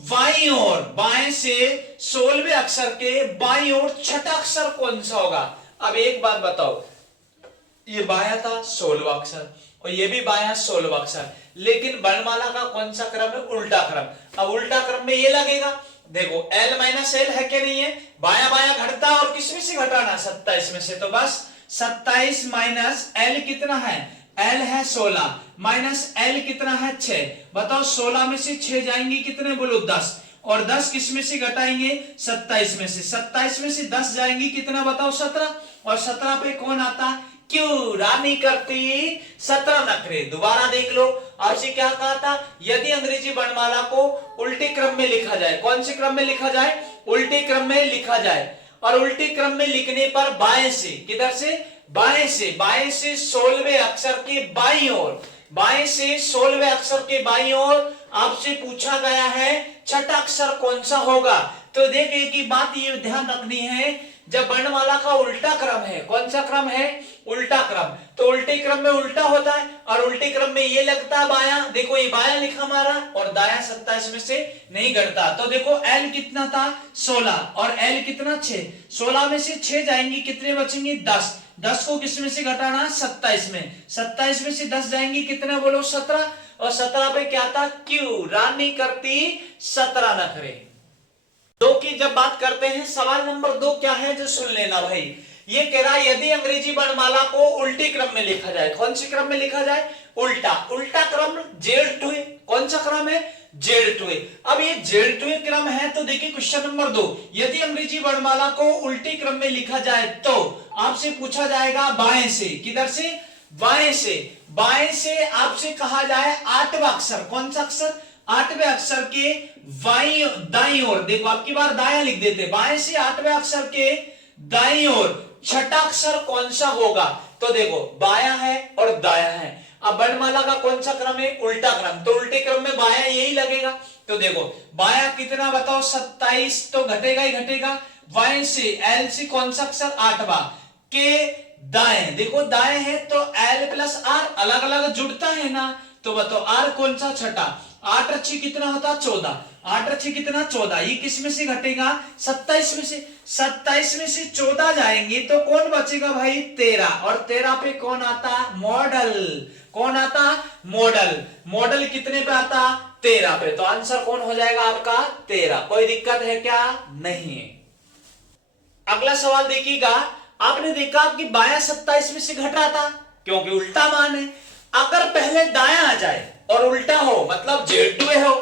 बाईं ओर, बाएं से 16वें अक्षर के बाईं ओर छठा अक्षर कौन सा होगा। अब एक बात बताओ, ये बाया था 16वां अक्षर, और ये भी बाया 16वां अक्षर, लेकिन वर्णमाला का कौन सा क्रम है, उल्टा क्रम। अब उल्टा क्रम में ये लगेगा, देखो L माइनस एल है कि नहीं है, बाया बाया घटता और किसमें से घटाना, 27 में से। तो बस 27 माइनस एल कितना है, एल है 16 माइनस एल कितना है 6। बताओ 16 में से 6 जाएंगे कितने, बोलो 10, और 10 किस में से घटाएंगे, 27 में से। 27 में से 10 जाएंगी कितना बताओ, 17, और 17 पे कौन आता, क्यों, रानी करती 17 नखरे। दोबारा देख लो, आपसे क्या कहा था, यदि अंग्रेजी वर्णमाला को उल्टे क्रम में लिखा जाए, कौन से क्रम में लिखा जाए, उल्टे क्रम में लिखा जाए, और उल्टे क्रम में लिखने पर बाएं से, किधर से, बाएं से, बाएं से 16वें अक्षर के बाईं ओर, बाएं से 16वें अक्षर के बाईं ओर आपसे पूछा गया है छठा अक्षर कौन सा होगा। तो देखिए कि बात ये ध्यान रखनी है, जब वर्णमाला का उल्टा क्रम है, कौन सा क्रम है, उल्टा क्रम, तो उल्टे क्रम में उल्टा होता है, और उल्टे क्रम में ये लगता है बाया, देखो ये बाया लिखा हमारा, और दाया 27 में से नहीं घटता। तो देखो एल कितना था 16, और एल कितना 6, 16 में से 6 जाएंगे कितने बचेंगे 10, 10 को किस में से घटाना, 27 में, 27 में से 10 जाएंगे कितने बोलो 17, और 17 पे क्या था, क्यों, रानी करती 17 नखरे। दो की जब बात करते हैं, सवाल नंबर 2 क्या है जो सुन लेना भाई, ये कह रहा है यदि अंग्रेजी वर्णमाला को उल्टी क्रम में लिखा जाए, कौन सी क्रम में लिखा जाए, उल्टा, उल्टा क्रम Z2, कौन सा क्रम है, Z2। अब ये Z2 क्रम है, तो देखिए क्वेश्चन नंबर 2, यदि अंग्रेजी वर्णमाला को उल्टी क्रम में लिखा जाए तो आपसे पूछा जाएगा बाएं से, किधर से, बाएं से, बाएं से आपसे कहा जाए 8वां अक्षर, कौन सा अक्षर, 8वें अक्षर के दाईं ओर, देखो आपकी बार दाया लिख देते, बाएं से 8वें अक्षर के दाईं ओर छठा अक्षर कौन सा होगा। तो देखो बाया है और दाया है, अब वर्णमाला का कौन सा क्रम है, उल्टा क्रम, तो उल्टे क्रम में बाया यही लगेगा। तो देखो बाया कितना बताओ 27, तो घटेगा ही घटेगा, बाएं से एल से कौन सा अक्षर 8वां के दाएं, देखो दाएं है तो एल प्लस आर अलग अलग जुड़ता है ना, तो बताओ आर कौन सा, छठा, 8 अच्छी कितना होता 14, 8 अच्छी कितना 14, ये किस में से घटेगा 27 में से, 27 में से 14 जाएंगे तो कौन बचेगा भाई 13, और 13 पे कौन आता, मॉडल, कौन आता, मॉडल, मॉडल कितने पे आता 13 पे, तो आंसर कौन हो जाएगा आपका 13। कोई दिक्कत है क्या, नहीं। अगला सवाल देखिएगा, आपने देखा कि बाया 27 में से घट रहा था क्योंकि उल्टा मान है, अगर पहले दाया आ जाए और उल्टा हो मतलब Z2 हो,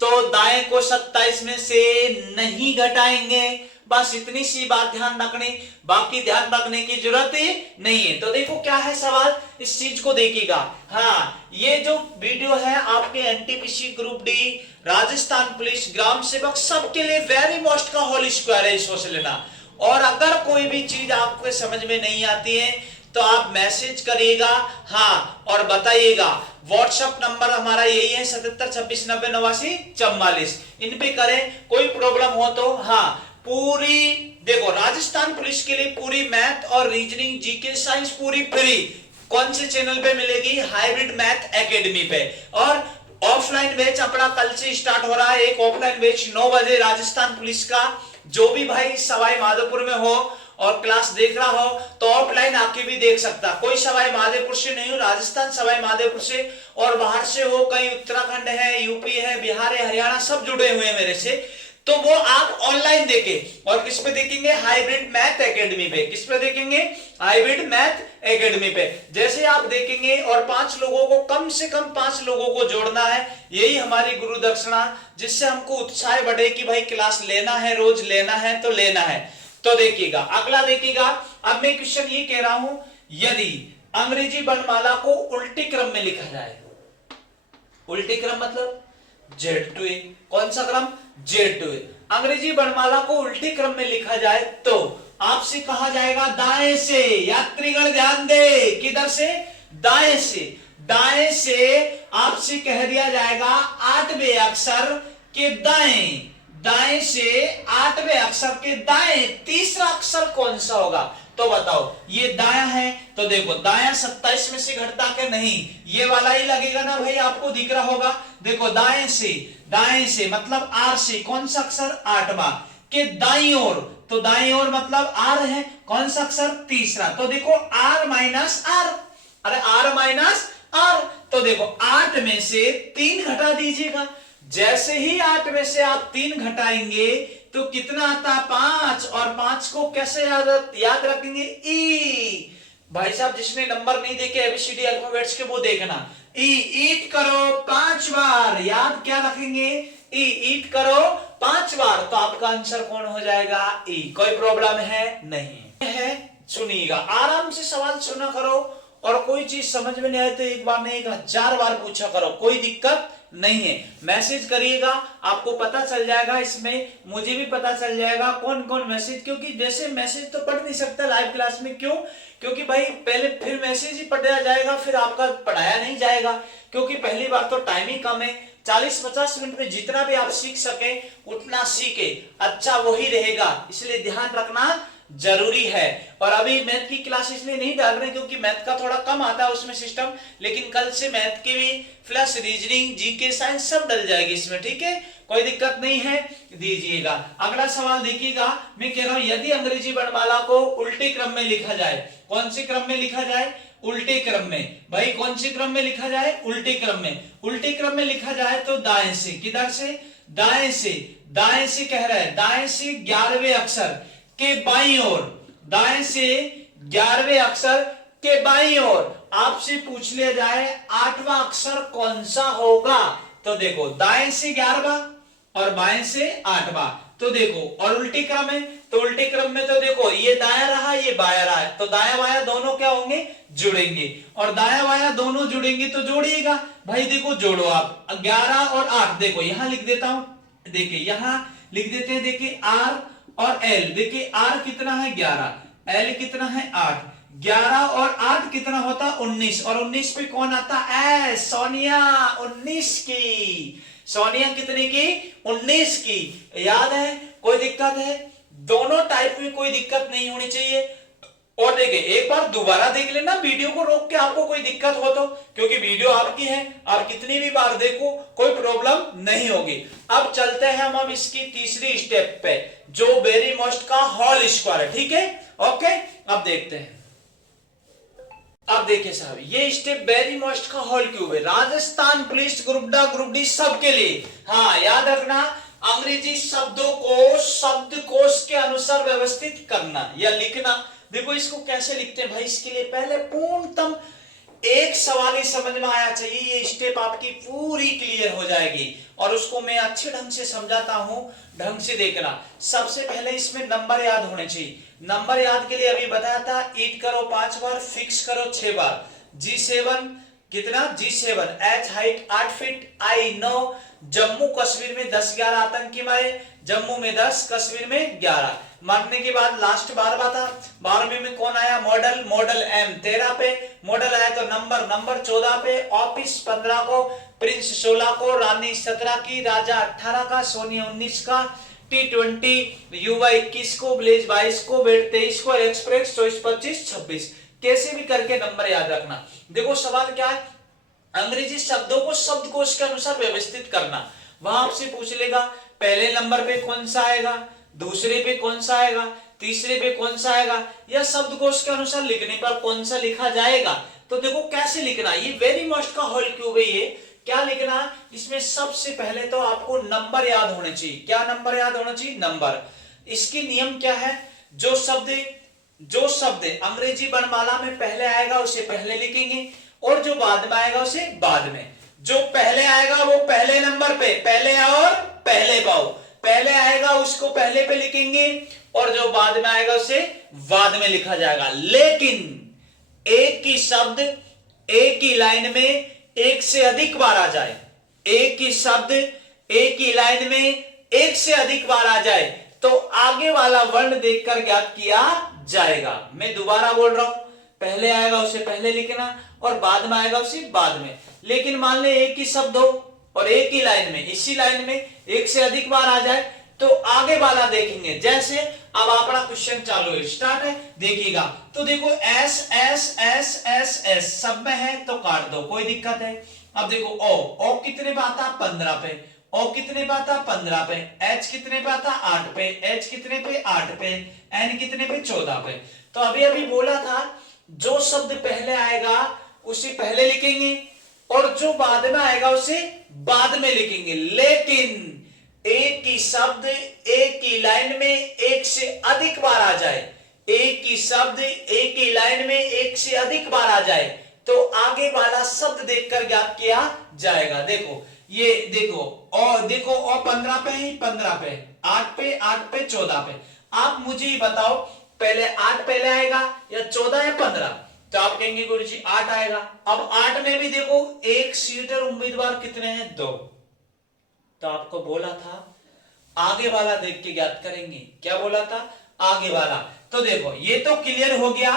तो दाएं को 27 में से नहीं घटाएंगे, बस इतनी सी बात ध्यान रखनी, बाकी ध्यान रखने की जरूरत ही नहीं है। तो देखो क्या है सवाल, इस चीज को देखिएगा। हाँ, ये जो वीडियो है आपके NTPC group D, Rajasthan police, ग्राम सेवक सबके लिए वेरी मोस्ट का होल स्क्वायर है, इसको से लेना। और अगर कोई भी चीज आपको समझ में नहीं आती है तो आप मैसेज करिएगा, हाँ, और बताइएगा। व्हाट्सएप नंबर हमारा यही है 7726908944, इन पे करें, कोई प्रॉब्लम हो तो। हाँ, पूरी देखो राजस्थान पुलिस के लिए पूरी मैथ और रीजनिंग, जीके, साइंस पूरी फ्री, कौन से चैनल पे मिलेगी, हाइब्रिड मैथ एकेडमी पे। और ऑफलाइन बैच अपना कल से स्टार्ट हो रहा है, एक ऑफलाइन बैच 9 बजे राजस्थान पुलिस का, जो भी भाई सवाई माधोपुर में हो और क्लास देख रहा हो तो ऑफलाइन आके भी देख सकता, कोई सवाई माधोपुर से नहीं हो, राजस्थान सवाई माधोपुर से और बाहर से हो, कहीं उत्तराखंड है, यूपी है, बिहार है, हरियाणा, सब जुड़े हुए हैं मेरे से, तो वो आप ऑनलाइन देखें। और किस पे देखेंगे, हाइब्रिड मैथ एकेडमी पे। किस पे देखेंगे, हाइब्रिड मैथ एकेडमी पे। जैसे आप देखेंगे और 5 लोगों को, कम से कम 5 लोगों को जोड़ना है, यही हमारी गुरु दक्षिणा, जिससे हमको उत्साह बढ़े कि भाई क्लास लेना है, रोज लेना है तो लेना है। तो देखिएगा, अगला देखिएगा, अब मैं क्वेश्चन ये कह रहा हूं, यदि अंग्रेजी वर्णमाला को उल्टे क्रम में लिखा जाए, उल्टे क्रम मतलब Z2, कौन सा क्रम, Z2, अंग्रेजी वर्णमाला को उल्टे क्रम में लिखा जाए तो आपसे कहा जाएगा दाएं से, यात्रीगण ध्यान दे, किधर से, दाएं से, दाएं से आपसे कह दिया जाएगा 8वें अक्षर के दाएं, दाएं से 8वें अक्षर के दाएं तीसरा अक्षर कौन सा होगा। तो बताओ, ये दाया है तो देखो दाया 27 में से घटता के नहीं, ये वाला ही लगेगा ना भाई, आपको दिख रहा होगा, देखो दाएं से मतलब आर से, कौन सा अक्षर 8वां के दाईं ओर, तो दाईं ओर मतलब आर है, कौन सा अक्षर तीसरा, तो देखो आर माइनस आर, अरे आर माइनस आर, तो देखो 8 में से 3 घटा दीजिएगा, जैसे ही 8 में से आप 3 घटाएंगे तो कितना आता है 5, और 5 को कैसे याद रखेंगे? ई। भाई साहब जिसने नंबर नहीं देखे एबीसीडी अल्फाबेट्स के वो देखना। ई, ईट करो 5 बार, याद क्या रखेंगे? ई, ईट करो 5 बार, तो आपका आंसर कौन हो जाएगा? ई। कोई प्रॉब्लम है? नहीं है। सुनिएगा, आराम से सवाल सुना करो, और कोई चीज समझ में नहीं आए तो एक बार नहीं 1000 बार पूछा करो, कोई दिक्कत नहीं है। मैसेज करिएगा, आपको पता चल जाएगा, इसमें मुझे भी पता चल जाएगा कौन कौन मैसेज, क्योंकि जैसे मैसेज तो पढ़ नहीं सकता लाइव क्लास में। क्यों? क्योंकि भाई पहले फिर मैसेज ही पढ़ाया जाएगा, फिर आपका पढ़ाया नहीं जाएगा, क्योंकि पहली बार तो टाइम ही कम है। 40-50 मिनट में जितना भी आप सीख सके उतना सीखे, अच्छा वही रहेगा, इसलिए ध्यान रखना जरूरी है। और अभी मैथ की क्लास इसलिए नहीं डाल रहे क्योंकि मैथ का थोड़ा कम आता है उसमें सिस्टम, लेकिन कल से मैथ की भी प्लस रीजनिंग, जीके, साइंस सब डल जाएगी इसमें, ठीक है? कोई दिक्कत नहीं है, दीजिएगा। अगला सवाल देखिएगा, मैं कह रहा हूं यदि अंग्रेजी वर्णमाला को उल्टे क्रम में लिखा जाए, कौन से क्रम में लिखा जाए? उल्टे क्रम में। भाई कौन से क्रम में लिखा जाए? उल्टे क्रम में। उल्टे क्रम में लिखा जाए तो दाएं से, किधर से? दाएं से। दाएं से कह रहा है, दाएं से 11वें अक्षर के बाईं ओर, दाएं से 11वें अक्षर के बाईं ओर आपसे पूछ लिया जाए 8वां अक्षर कौन सा होगा, तो देखो दाएं से 11वां और बाएं से 8वां, तो देखो, और उल्टी क्रम है तो उल्टे क्रम में तो देखो ये दाया रहा ये बाया रहा है, तो दाया बाया दोनों क्या होंगे? जुड़ेंगे, और दाया बाया दोनों जुड़ेंगे तो जोड़िएगा। भाई देखो जोड़ो आप 11 और 8, देखो यहां लिख देता हूं, देखिए यहां लिख देते हैं, देखिए आर और एल, देखिए आर कितना है 11, एल कितना है 8, 11 और 8 कितना होता? 19, और 19 पे कौन आता? एस, सोनिया 19 की। सोनिया कितने की? 19 की। याद है? कोई दिक्कत है? दोनों टाइप में कोई दिक्कत नहीं होनी चाहिए। और देखिए एक बार दोबारा देख लेना वीडियो को रोक के, आपको कोई दिक्कत हो तो, क्योंकि वीडियो आपकी है, आप कितनी भी बार देखो कोई प्रॉब्लम नहीं होगी। अब चलते हैं हम अब इसकी तीसरी स्टेप पे, जो वेरी मोस्ट का होल स्क्वायर है, ठीक है? ओके, अब देखते हैं। अब देखिए साहब, ये स्टेप वेरी मोस्ट का होल क्यूब है, Rajasthan police group D, group D सबके लिए। हाँ याद रखना, अंग्रेजी शब्दों को शब्दकोश के अनुसार व्यवस्थित करना या लिखना। देखो इसको कैसे लिखते हैं भाई, इसके लिए पहले पूर्णतम एक सवाल ही समझ में आया चाहिए, ये स्टेप आपकी पूरी क्लियर हो जाएगी, और उसको मैं अच्छे ढंग से समझाता हूं, ढंग से देखना। सबसे पहले इसमें नंबर याद होने चाहिए। नंबर याद के लिए अभी बताया था, ईट करो 5 बार, फिक्स करो 6 बार। G7 कितना? G7, H height 8 feet, I 9, Jammu Kashmir में 10-11 आतंकी मारे, जम्मू में 10, कश्मीर में 11। मारने के बाद लास्ट 12वां था, 12वें में कौन आया? मॉडल, मॉडल M 13 पे, मॉडल आया तो नंबर 14 पे, ऑफिस 15 को, प्रिंस 16 को, रानी 17 की, राजा 18 का, सोनिया 19 का, T20 युवा 21 को, ब्लेज 22 को, बेट 23 को, एक्सप्रेस 24, 25, 26। कैसे भी करके नंबर याद रखना। देखो सवाल क्या है, अंग्रेजी शब्दों को शब्दकोश के अनुसार व्यवस्थित करना। वहां आपसे पूछ लेगा पहले नंबर पे कौन सा आएगा, दूसरे पे कौन सा आएगा, तीसरे पे कौन सा आएगा, या शब्दकोश के अनुसार लिखने पर कौन सा लिखा जाएगा। तो देखो कैसे लिखना, ये वेरी मोस्ट का होल क्यूब है। ये क्या लिखना, इसमें सबसे पहले तो आपको नंबर याद होने चाहिए। क्या नंबर याद होना चाहिए? नंबर। इसकी नियम क्या है, जो शब्द अंग्रेजी वर्णमाला में पहले आएगा उसे पहले लिखेंगे, और जो बाद में आएगा उसे बाद में। जो पहले आएगा वो पहले नंबर पे, पहले और पहले पाओ, पहले आएगा उसको पहले पे लिखेंगे, और जो बाद में आएगा उसे बाद में लिखा जाएगा। लेकिन एक ही शब्द एक ही लाइन में एक से अधिक बार आ जाए, एक ही शब्द एक ही लाइन में एक से अधिक बार आ जाए, तो आगे वाला वर्ण देखकर ज्ञात किया जाएगा। मैं दोबारा बोल रहा हूं, पहले आएगा उसे पहले लिखना, और बाद में आएगा उसे बाद में। लेकिन मान ले एक ही शब्द हो और एक ही लाइन में, इसी लाइन में एक से अधिक बार आ जाए, तो आगे वाला देखेंगे। जैसे अब अपना क्वेश्चन चालू है, स्टार्ट है, देखिएगा। तो देखो S S S S S सब में है तो काट दो, कोई दिक्कत है। अब देखो ओ कितने पे आता? 15 पे। ओ कितने पे आता? 15 पे। एच कितने पे आता? 8 पे। एच कितने पे? 8 पे। एन कितने पे? 14 पे। तो अभी अभी बोला था, जो शब्द पहले आएगा उसे पहले लिखेंगे, और जो बाद में आएगा उसे बाद में लिखेंगे। लेकिन एक ही शब्द एक ही लाइन में एक से अधिक बार आ जाए, एक ही शब्द एक ही लाइन में एक से अधिक बार आ जाए तो आगे वाला शब्द देखकर ज्ञात किया जाएगा। देखो ये देखो और देखो और 15 पे ही 15 पे 8 पे 8 पे 14 पे। आप मुझे ही बताओ पहले 8 पहले आएगा या 14 या 15? तो आप कहेंगे गुरुजी 8 आएगा। अब 8 में भी देखो एक सीटर उम्मीदवार कितने हैं? 2। तो आपको बोला था आगे वाला देख के ज्ञात करेंगे। क्या बोला था? आगे वाला। तो देखो ये तो क्लियर हो गया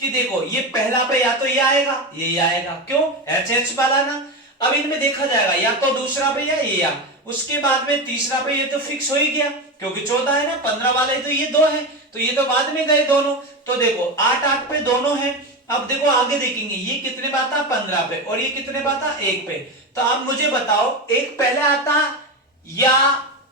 कि देखो ये पहला पे या तो ये आएगा ये आएगा, क्यों? एच एच वाला ना। अब इनमें देखा जाएगा या तो दूसरा पे या ये या उसके बाद में तीसरा पे, ये तो फिक्स हो ही गया क्योंकि 14 है ना। 15 वाले तो ये 2 है तो ये तो बाद में गए दोनों। तो देखो 8 8 पे दोनों है। अब देखो आगे देखेंगे ये कितने पे आता? 15 पे। और ये कितने पे आता? 1 पे। तो आप मुझे बताओ 1 पहले आता या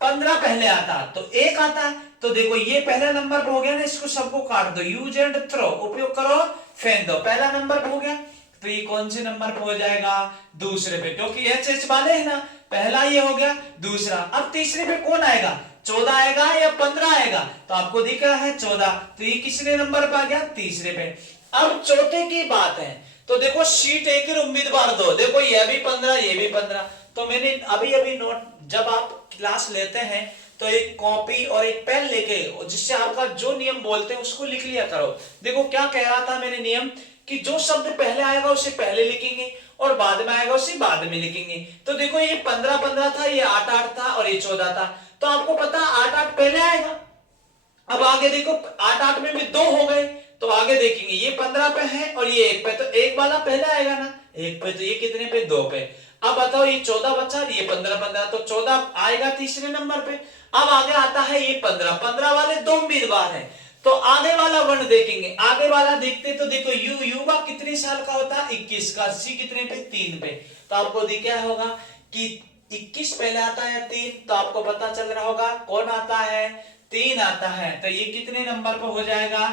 15 पहले आता? तो 1 आता। तो देखो ये पहला नंबर पे हो गया ना, इसको सबको काट दो, यूज एंड थ्रो, उपयोग करो फेंक दो। पहला नंबर पे हो गया तो ये कौन से नंबर पे हो जाएगा? दूसरे पे, क्योंकि एच एच वाले है ना। पहला ये हो गया, दूसरा। अब तीसरे पे कौन आएगा? 14 आएगा या 15 आएगा? तो आपको दिख रहा है 14, तो ये किसने नंबर पे आ गया? तीसरे पे। अब चौथे की बात है तो देखो सीट एक ही उम्मीदवार 2, देखो ये भी 15 ये भी 15। तो मैंने अभी अभी नोट, जब आप क्लास लेते हैं तो एक कॉपी और एक पेन लेके जिससे आपका जो नियम बोलते हैं उसको लिख लिया करो। देखो क्या कह रहा था मैंने नियम कि जो शब्द पहले आएगा उसे पहले लिखेंगे और बाद में आएगा उसे बाद में लिखेंगे। तो देखो ये 15 15 था, ये 8 8 था और ये 14 था। तो आपको पता 8 8 पहले आएगा। अब आगे देखो 8 8 में भी 2 हो गए तो आगे देखेंगे ये 15 पे है और ये 1 पे, तो 1 वाला पहले आएगा ना 1 पे, तो ये कितने पे? 2 पे। अब बताओ ये 14 बचा, ये 15 15, तो 14 आएगा तीसरे नंबर पे। अब आगे आता है ये 15 15 वाले 2 उम्मीदवार हैं तो आगे वाला वर्ण देखेंगे। आगे वाला देखते तो देखो यू युवा कितने साल का होता है? 21 का। सी कितने पे? 3 पे। तो आपको दिखा होगा कि 21 पहले आता है या 3, तो आपको पता चल रहा होगा कौन आता है? 3 आता है। तो ये कितने नंबर पे हो जाएगा?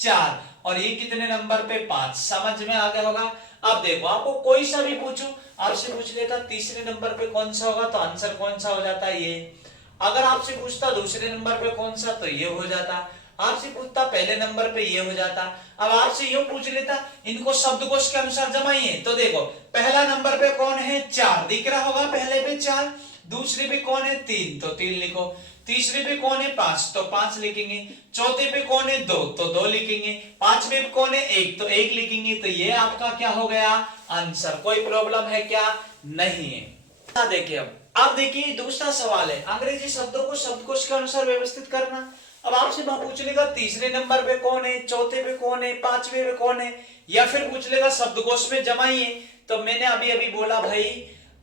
4। और ये कितने नंबर पे? 5। समझ में आ गया होगा। अब देखो आपको कोई सा भी पूछो, आपसे पूछ लेता तीसरे नंबर पे कौन सा होगा तो आंसर कौन सा हो जाता? ये। अगर आपसे पूछता दूसरे नंबर पे कौन सा तो ये हो जाता। आपसे पूछता पहले नंबर पे ये हो जाता। अब आपसे यूं पूछ लेता इनको शब्दकोश के अनुसार जमाइए तो देखो पहला नंबर पे कौन है? 4 दिख रहा होगा, पहले पे 4। दूसरे पे कौन है? 3 तो 3 लिखो। तीसरे पे कौन है? 5 तो 5 लिखेंगे। चौथे पे कौन है? 2 तो 2 लिखेंगे। पांचवे पे कौन है? 1 तो 1 लिखेंगे। तो ये आपका क्या हो गया? आंसर। कोई प्रॉब्लम है क्या? नहीं है। देखिए अब देखिए दूसरा सवाल है अंग्रेजी शब्दों को शब्दकोश के अनुसार व्यवस्थित करना। अब आपसे पूछ लेगा तीसरे नंबर पे कौन है, चौथे पे कौन है, पांचवे पे कौन है, या फिर पूछ लेगा शब्दकोश में जमाइए। तो मैंने अभी अभी बोला भाई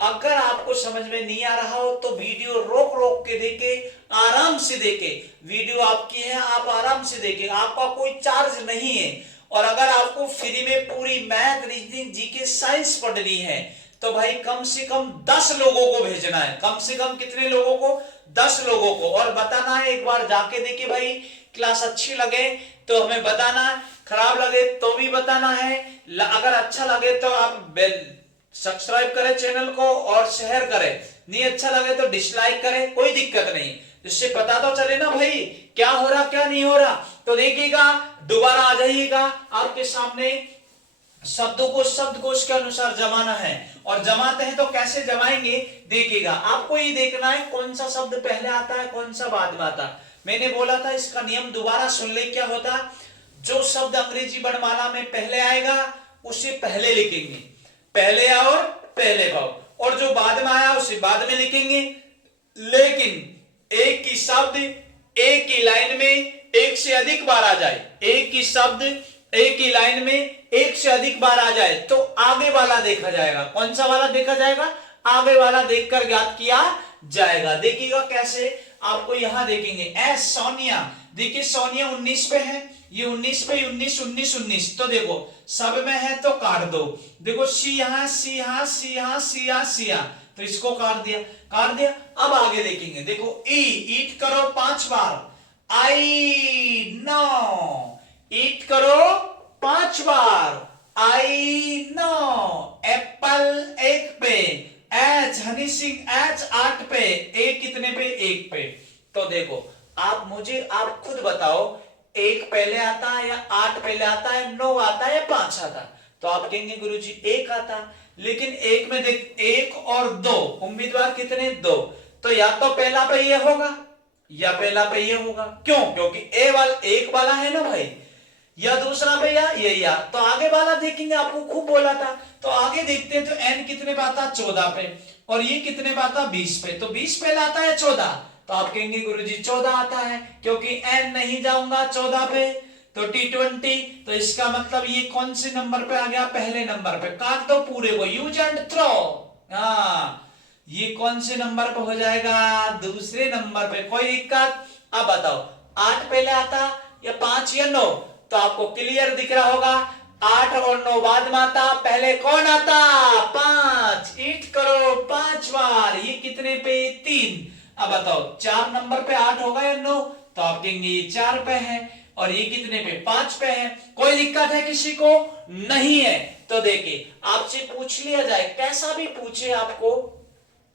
अगर आपको समझ में नहीं आ रहा हो तो वीडियो रोक रोक के देखे, आराम से देखे। वीडियो आपकी है, आप आराम से देखे, आपका कोई चार्ज नहीं है। और अगर आपको फ्री में पूरी मैथ, रीजनिंग, जीके, साइंस पढ़नी है तो भाई कम से कम 10 लोगों को भेजना है। कम से कम कितने लोगों को? 10 लोगों को। और बताना है, एक बार जाके देखिए भाई क्लास अच्छी लगे तो हमें बताना है, खराब लगे तो भी बताना है। अगर अच्छा लगे तो आप सब्सक्राइब करें चैनल को और शेयर करें, नहीं अच्छा लगे तो डिसलाइक करें, कोई दिक्कत नहीं। इससे पता तो चले ना भाई क्या हो रहा क्या नहीं हो रहा। तो देखिएगा दोबारा आ जाइएगा, आपके सामने शब्दों को शब्दकोश के अनुसार जमाना है। और जमाते हैं तो कैसे जमाएंगे देखिएगा। आपको ये देखना है कौन सा शब्द पहले आता है कौन सा बाद में आता। मैंने बोला था इसका नियम दोबारा सुन ले। क्या होता? जो शब्द अंग्रेजी वर्णमाला में पहले आएगा उसे पहले लिखेंगे, पहले आओ और पहले पाओ, और जो बाद में आया उसे बाद में लिखेंगे। लेकिन एक ही शब्द एक ही लाइन में एक से अधिक बार आ जाए, एक ही शब्द एक ही लाइन में एक से अधिक बार आ जाए तो आगे वाला देखा जाएगा। कौन सा वाला देखा जाएगा? आगे वाला देखकर ज्ञात किया जाएगा। देखिएगा कैसे, आपको यहां देखेंगे एस सोनिया, देखिए सोनिया 19 पे है, ये 19 पे 19 19 19, तो देखो सब में है तो काट दो। देखो सी यहां, सी यहां, सी यहां, सी यहां, सी यहां, तो इसको काट दिया, काट दिया। अब आगे देखेंगे, देखो ई, ईट करो 5 बार, आई नो, ईट करो 5 बार, आई नो, एप्पल 1 पे, एच हनी सिंह एच 8 पे, ए कितने पे, 1 पे। तो देखो आप खुद बताओ, 1 पहले आता है या 8 पहले आता है, 9 आता है या 5 आता है? तो आप कहेंगे गुरुजी 1 आता, लेकिन 1 में देख 1 और 2 उम्मीदवार कितने, 2। तो या तो पहला पे ये होगा या पहला पे ये होगा। क्यों? क्योंकि ए वाला 1 वाला है ना भाई, या दूसरा पे या ये या। तो आगे वाला देखेंगे, आपको खूब बोला था। तो आगे देखते हैं, तो एन कितने पे आता, 14 पे, और ये कितने पे आता, 20 पे। तो 20 पे आता है 14, तो आप कहेंगे गुरुजी 14 आता है, क्योंकि एन नहीं जाऊंगा 14 पे। तो T20, तो इसका मतलब ये कौन से नंबर पे आ गया, पहले नंबर पे। काट दो पूरे को, यूज एंड थ्रो। हाँ, ये कौन से नंबर पे हो जाएगा, दूसरे नंबर पे। कोई दिक्कत? अब बताओ 8 पहले आता या 5 या 9? तो आपको क्लियर दिख रहा होगा, 8 और 9 बाद में आता, पहले कौन आता, 5। ईट करो 5 बार, ये कितने पे, 3। अब बताओ 4 नंबर पे 8 होगा या 9? तो आप कहेंगे ये 4 पे है, और ये कितने पे, 5 पे है। कोई दिक्कत है किसी को? नहीं है। तो देखिए, आपसे पूछ लिया जाए, कैसा भी पूछे आपको,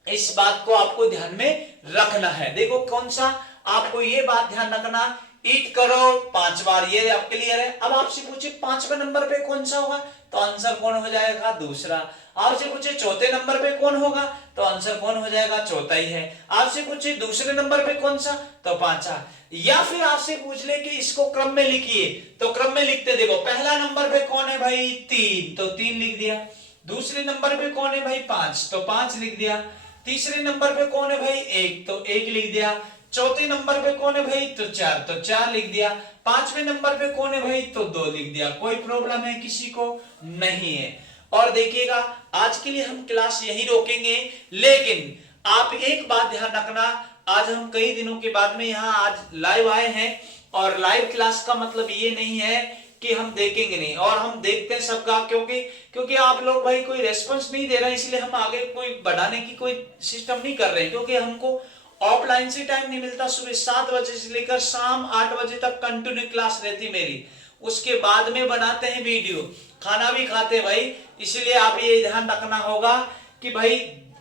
इस बात को आपको ध्यान में रखना है। देखो कौन सा, आपको ये बात ध्यान रखना, ईट करो 5 बार, ये अब क्लियर है। अब आपसे पूछे 5वें नंबर पे कौन सा होगा, तो आंसर कौन हो जाएगा, दूसरा। आपसे पूछे चौथे नंबर पे कौन होगा, तो आंसर कौन हो जाएगा, चौथा ही है। आपसे पूछे दूसरे नंबर पे कौन सा, तो 5। या फिर आपसे पूछ ले कि इसको क्रम में लिखिए, तो क्रम में लिखते, देखो पहला नंबर पे कौन है भाई, 3, तो 3 लिख दिया। दूसरे नंबर पे कौन है भाई, 5, तो 5 लिख दिया। तीसरे नंबर पे कौन है भाई, 1, तो 1 लिख दिया। चौथे नंबर पे कौन है भाई, तो 4, तो 4 लिख दिया। 5वें नंबर पे कौन है भाई, तो 2 लिख दिया। कोई प्रॉब्लम है किसी को? नहीं है। और देखिएगा, आज के लिए हम क्लास यही रोकेंगे, लेकिन आप एक बात ध्यान रखना, आज हम कई दिनों के बाद में यहाँ आज लाइव आए हैं, और लाइव क्लास का मतलब ये नहीं है कि हम देखेंगे नहीं, और हम देखते हैं सबका, क्योंकि आप लोग भाई कोई रेस्पॉन्स नहीं दे रहे, इसलिए हम आगे कोई बढ़ाने की कोई सिस्टम नहीं कर रहे हैं। क्योंकि हमको ऑफलाइन से टाइम नहीं मिलता, सुबह 7 बजे से लेकर शाम 8 बजे तक कंटिन्यू क्लास रहती मेरी, उसके बाद में बनाते हैं वीडियो, खाना भी खाते हैं भाई। इसलिए आप ये ध्यान रखना होगा कि भाई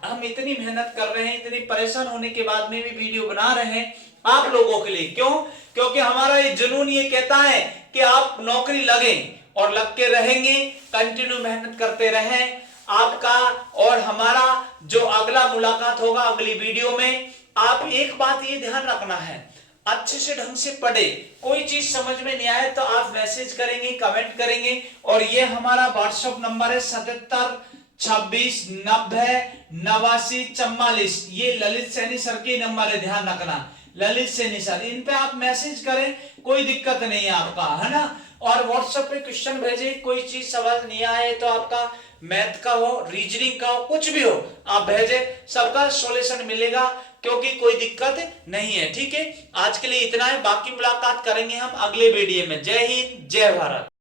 हम इतनी मेहनत कर रहे हैं, इतनी परेशान होने के बाद में भी वीडियो बना रहे हैं आप लोगों के लिए। क्यों? क्योंकि हमारा ये जुनून ये कहता है कि आप नौकरी लगें, और लग के रहेंगे, कंटिन्यू मेहनत करते रहें। आपका और हमारा जो अगला मुलाकात होगा अगली वीडियो में, आप एक बात ये ध्यान रखना है, अच्छे से ढंग से पढ़े। कोई चीज समझ में नहीं आए तो आप मैसेज करेंगे, कमेंट करेंगे, और ये हमारा व्हाट्सएप नंबर है 77 26 90 89 44। ये ललित सैनी सर के नंबर है, ध्यान रखना, ललित सैनी सर, इन पे आप मैसेज करें, कोई दिक्कत नहीं है आपका, है ना। और व्हाट्सएप पे क्वेश्चन भेजे, कोई चीज समझ नहीं आए तो आपका मैथ का हो, रीजनिंग का हो, कुछ भी हो, आप भेजे, सबका सॉल्यूशन मिलेगा, क्योंकि कोई दिक्कत नहीं है। ठीक है, आज के लिए इतना है, बाकी मुलाकात करेंगे हम अगले वीडियो में। जय हिंद, जय भारत।